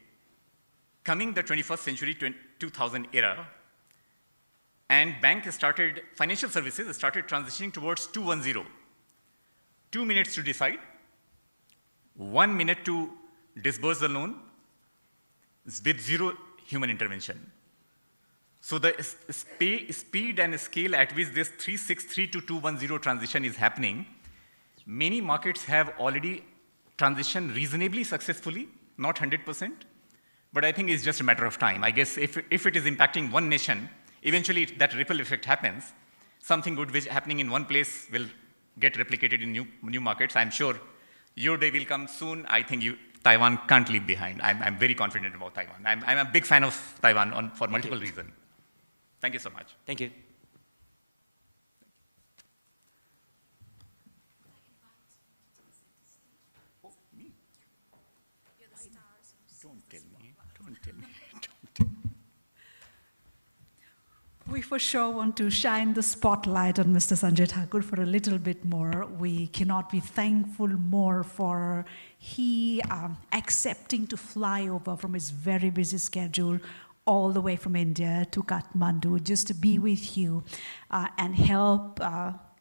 Coming the 21st century, 2000 era, and financial services started transitioning towards 210. 2 minutes to decide, 1 minute to disburse the loan with zero human intervention. So the speed and scale at which this 363 to 210 transition is happening, many markets have already transitioned reasonably successfully, not 100%, but I think it's just a matter of time. I guess if it is impacting one nation, eventually that ripple effect happens. Something good which happening in one place will get replicated in new markets. I'm sure your day will come soon. I think Taiwan can't leave behind. I'm very confident about Taiwan. I'm a big fan of Taiwan for multiple reasons. Thank you so much. Thank you. We for sure want to shine the spotlight on Mr. Sanjay Thakur for a little bit more. We cannot be thankful more for he accepting to fly over from his very busy schedule all the way from India to Kathmandu just to be with you and help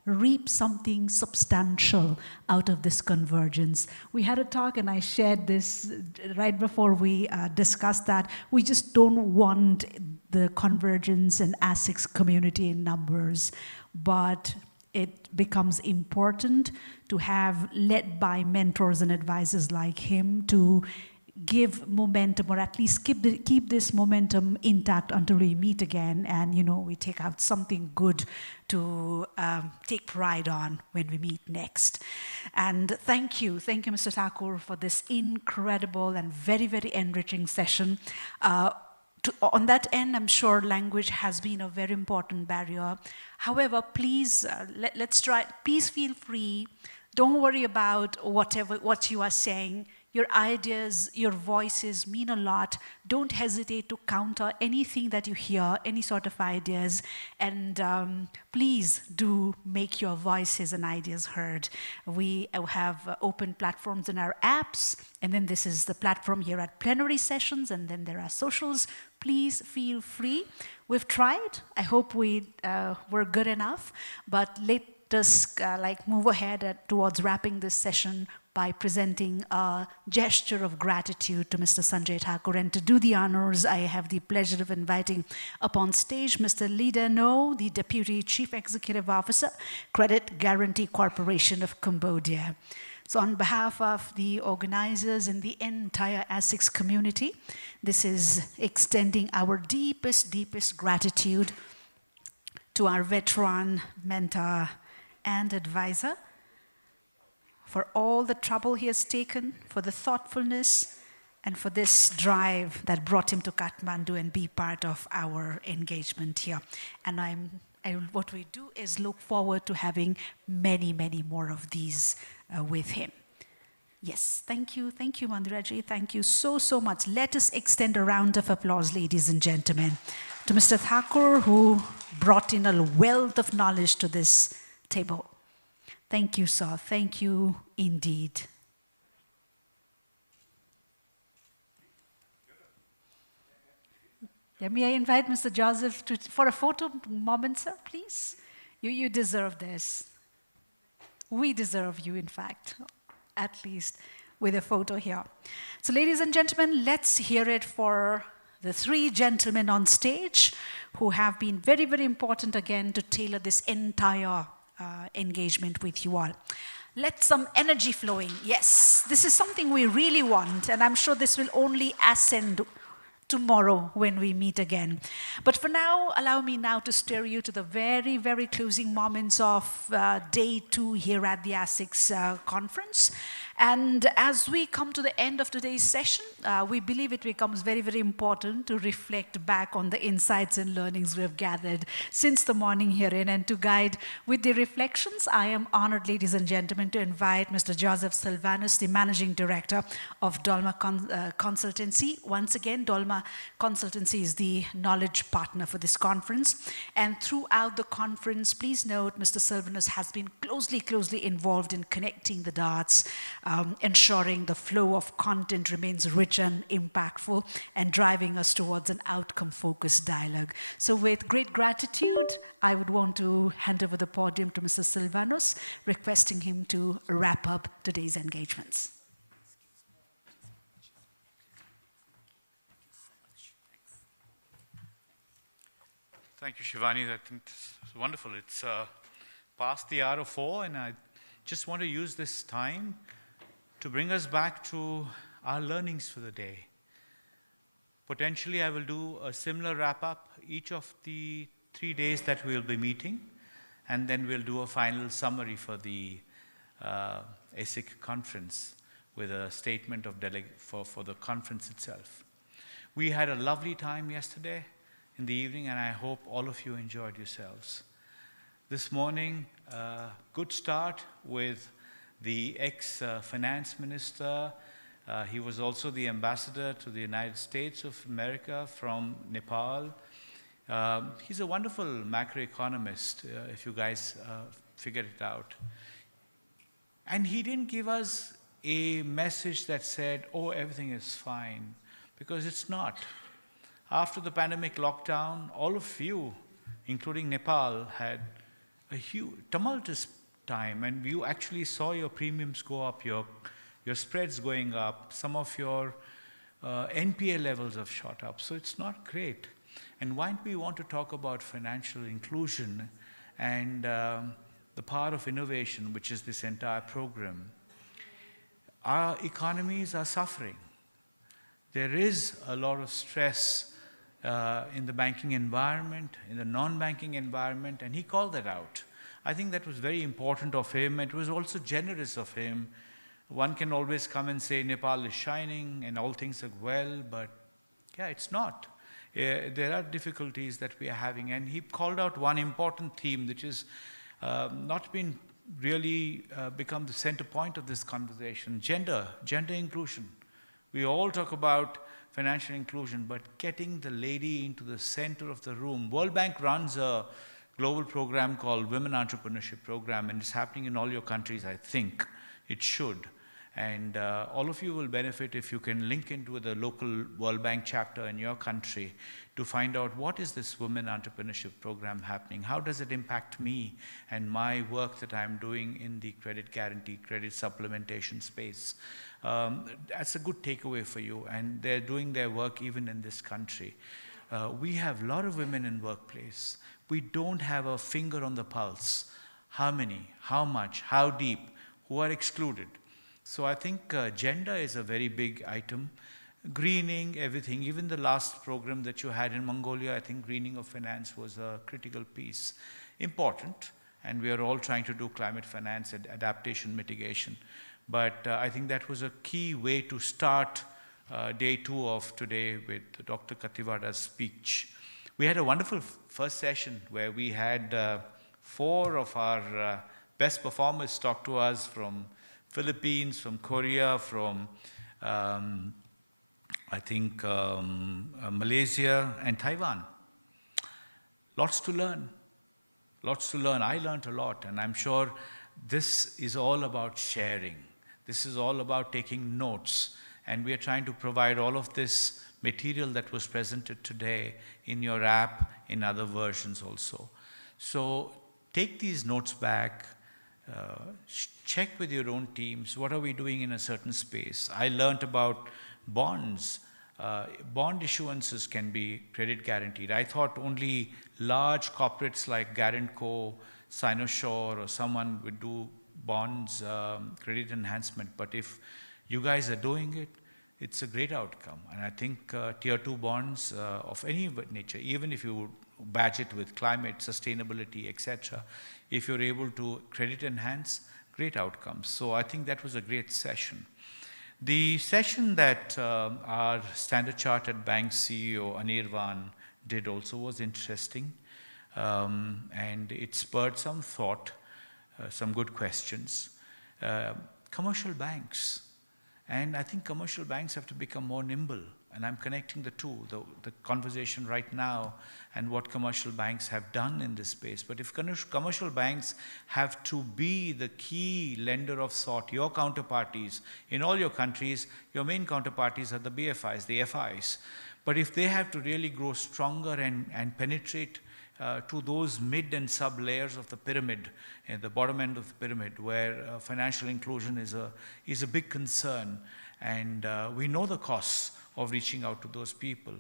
reap something substantial out of this convergence. We had a talk and I shared this right before we discussed that. We just don't want the convergence and ASICS community in numbers, but it becomes important to have led by mentors and advisors like him to give momentum, or at least keep this momentum intact until we meet again and we take out something good to take pride on when we meet next. And thank you Mr. Thakur for this incredible and very, very enriching session. On that end, I'm sure language has been a very important barrier. However, please, let's try, please feel free. Don't worry about what you are saying. Your ideas, your voices mean a lot. Don't hesitate to counter anything that you hear, any sort of ideas. And please do make your voices and ideas heard. We have open platforms in our apps, and then this is the platform here at plenary sessions, and then there are socials. Please feel free. We've tried. I hope we were good enough, but let us move ahead towards wrapping this session by presenting a gesture of gratitude to Mr. Sanjay Thakur. And to do the honors, I have the pleasure of inviting up on stage Mr. Lee Den-oh, the Deputy Chief Executive Officer, Credit Guarantee Corporation of Cambodia. So on behalf of the organizers and the entire ASICS community, this is extending our deepest, deepest gratitude to our veteran, mentor, and advisor for all the trouble he has taken, for the thoughtfulness, and for this drive that brought him to Kathmandu and be part of our engagement here. And what we do is look forward to having many, many more of these with him. Yes, thank you, Mandiraji. Thank you so, so much. Let us extend a round of applause, ladies and gentlemen, to Mr. Thakur, who brought in a wealth of knowledge to this table. Thank you, sir. Thank you indeed. May I invite Mr. Joseph for a photo moment, sir, please? You deserve this. We deserve you, in fact, at least with a photo here. So, ladies and gentlemen, let's hear it for the three gentlemen on stage who have been very, very important again to tailor this entire engagement with you all. Let some energy flowing. Yes, this is something we really want, and I'm sure this will only ascend tomorrow when we meet again. But for now, allow me now to steer you to the very, very closing moments of day 2 here at the ASICS conference. And as we come to the end of today's session, we believe it becomes very, very important to reflect back on the insights and learnings we have gathered since the morning herein. And to guide with the reflections, I am honored, ladies and gentlemen, to invite Mr. Joseph Sylvanus, the Managing Director of Dolma Consultancy. Once again, Dolma Consultancy is the knowledge partner for this conference. And throughout the conference, please note, Mr. Sylvanus has been closely involved in connecting the dots, ensuring the flow of content remains rich and impactful, and driving us towards an outcome-focused dialogue. So with great gratitude, I would want to hand over the podium to Mr. Sylvanus, requesting him to wrap up today's engagements. Thank you, Shivani. I think this is wonderful. It's past the hour of 4, and I just want to use this time to bring us back to our learnings for the day. Potentially, I will do a similar wrap-up each of the 3 days that we'll be meeting, and then we'll do a final summary for the ASIC conference with a statement of for the conference itself. We had a lovely time yesterday in the evening, and I hope all of you enjoyed yourselves. This morning, good start with the ex-finance minister. He was also the ambassador to the United States of America from Nepal. He's a wonderful macroeconomist, if you guys figured it out. And he didn't give us a message that said, oh, everything is fine, because it's not. After the pandemic lockdown, all of you, including Nepal, had a huge, tumultuous time, and you actually saw your premiums go up, your spreads going up, some of your NPA levels have shot up, so it's not great. And why don't we want to talk about financial inclusion and the power of innovation, which is this entire program? Our economies are suffering. There is a lot of stress in the banking environment, in the non-banking environment, and he called that out. I think that was very important of him. It was also generous of him. One can always come and say Nepal is shining and all things are well, but yeah, it's not. There are difficulties that we are having, and he called out one important theme, which is not been really become the center point of this conversation: gender inclusion. We all talk about financial inclusion, but getting the lady into the center of the room. World Bank runs a global program called Women Entrepreneurship Program, and it's happening in all your countries, I think. It should. And all of you will benefit if you can link into the local World Bank chapter in your country to find out what is this Women Entrepreneurship Program happening, how does it impact me and my work that I'm doing in the credit guarantee, credit supplementation space. That's a good takeaway for you, and they're doing their work even in this country. We have a lot of women in workplace. We don't have a finger on the pulse. How many, how much, how deep, who are excluded? So I think gender is a very big item. Greening, everything, even the last program that you had in Mongolia, I think greening of finance was a critical piece. Important, and we are all trying to do climate finance and adaptation mitigation. But I think that was a key way to start day 2 of today with Dr. Katiwada's speech. We had a wonderful first session where we had 4 of our best performers talk to us from Philippines, from Korea, from I think Malaysia and Taiwan. Lots to learn. Lots to learn. I learned a lot, and I'm sure this is all about sharing. This is all about taking notes, and we are trying to provide all of this material that was presented today in your app, in other versions also. So take these notes back, check with your own teams, what are we doing in a certain space? I learned about bonds. Bond issuances can be credit guaranteed. I thought only large corporates like Guaranco, Sinosure, or someone would do bonds, credit enhancement. But if you guys are doing it, it's a great outcome. And I think tier 2 bonds of any nature, even if you badge it with climate, sustainability, etc., if you're able to credit enhance, great outcomes. So I think that was a great session. The session that our Standard Chartered Bank CEO Anirvan did also was interesting, and it spurred some thought, some good questions. Commercial banks, and I think commercial banks have to become more nimble, and I'm connecting the two, the conversation right now and what commercial banks have done in this space. But if commercial banks have to be the key lender of sort, your counterparties in all your countries, your main counterparties are the BFIs, the FIs. But if they have to really grow stronger and penetrate to those mid and sub layers of the pyramid, the bottom end of the pyramid, where financial inclusion is a big concern, and we know the costs of reaching out to those people.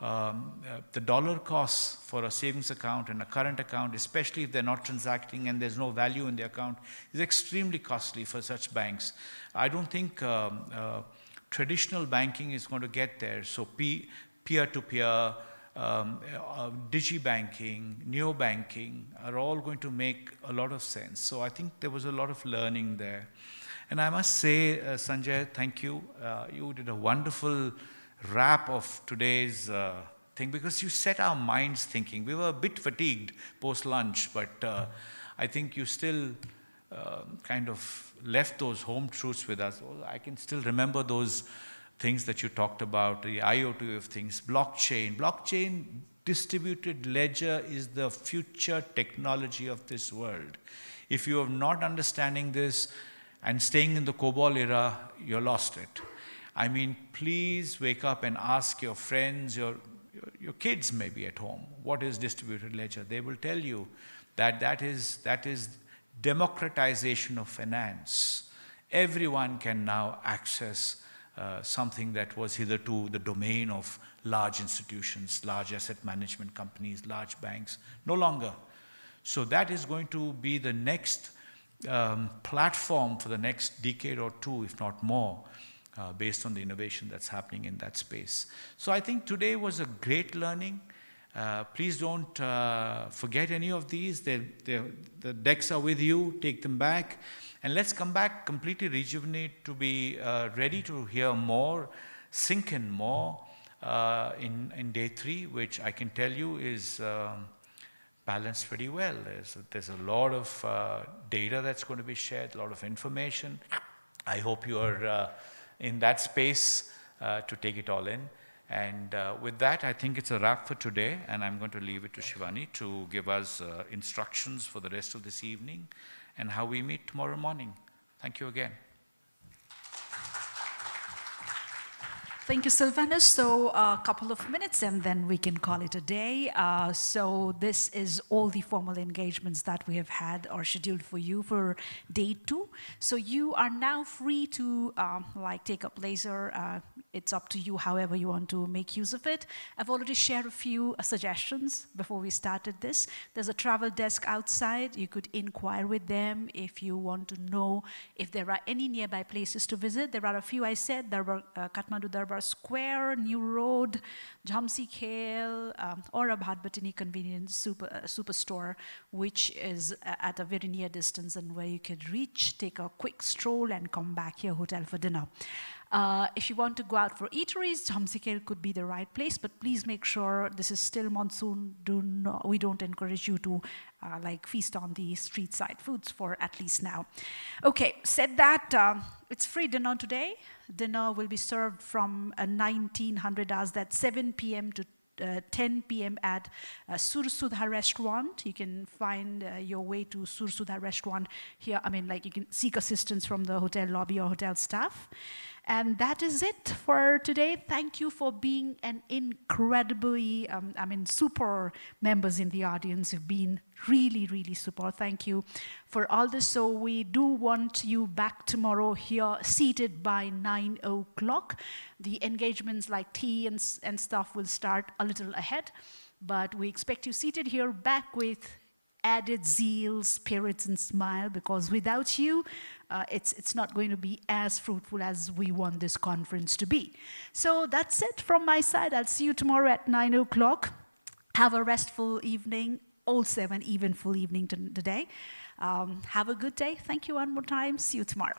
the dollar costs for a savings account and a current account, especially if they're not transacting and there's no value in the account, is extremely costly for such banks. I don't think traditional banking is going to get there. So peer-to-peer, digibanking, neobanking are all going to make a lot of sense. So I think there was a lot of learning there. And I must say, Sanjay, thank you. You did a wonderful wrap of today's thing, because you set our minds thinking. We were a bit fatigued post-lunch, but I think you still kind of left those home truths with us. I can still remember those things that you talked about, the IoT of things, blockchain. Blockchain, distributed ledger is the future technology of this world. If you are not understanding this and staying in the COBOL era, you're lost it. I mean, please wake up and ask your friends, your kids maybe at home, what is distributed ledger? They will tell you that that is democratization of finance. Everyone can now access something that was hitherto the domain of large institutions, large asset management companies, large banks, no longer. So that is going to be the next platform for the next decade or two, if not more, based on the innovation that's happening in that space. So I think today was a great learning. Please don't forget any of these. The decks are with you. Take them back. And let's come back completely rejuvenated to be ready to hear more, sink in more in day 3, which I can tell you is balanced pretty well. There's a lot of data that's going to be shared, a lot of information. I hope you are in that space to take it all in. And with that, I think it's a wrap for today, and I'm going to leave it to Shivani to give us instructions for the rest of this evening and how we meet tomorrow morning. Thank you again. Thank you, Sylvanus. So a couple of minutes and then we can call it a day. So this is all the formal engagements that we have had or scheduled for you for day 2. So you are now free to take up laser. It's up to you however you want to make use of it. I've already shared a few suggestions before we started this. There's a travel desk outside. You could inquire with them if you want to know if there are any nearby places to visit. There are a few I said. There were Kathmandu Darbar Square, New Road, Jhamsi Khel, or a Bhatbhatini convenience superstore, which is at a very near distance and where you could reach, take a quick stroll and come back here, hotel for dinner. If you want to go out for eateries, Jhamsi Khel could be the right place, but please make sure this is still monsoon. We don't encourage you to feast on the street side foods for at least now. Okay, said that, it's free dinner today. Dinner will be served from 1900 hours, that's 7 p.m. to 10 p.m. at Sursudha restaurant. You can find your way to Sursudha restaurant here. You can seek assistance from the hotel lobby or hotel staff. And that is it for today. Thank you for being an incredibly, super members in the audience. You've been really, really super. Thank you for all this. So we do want you back tomorrow here, seated by 9 o'clock. The engagements like tea and stuff will start a little ahead, but we expect you seated here back with added zeal, spirits, and smile, because without you, it's not going to be as fruitful as we want this conference to be. So that's it from my side. I'll see you tomorrow at 9 o'clock. Have a restful evening, also an eventful evening today. Have a good day. Thank you one more time. See you tomorrow.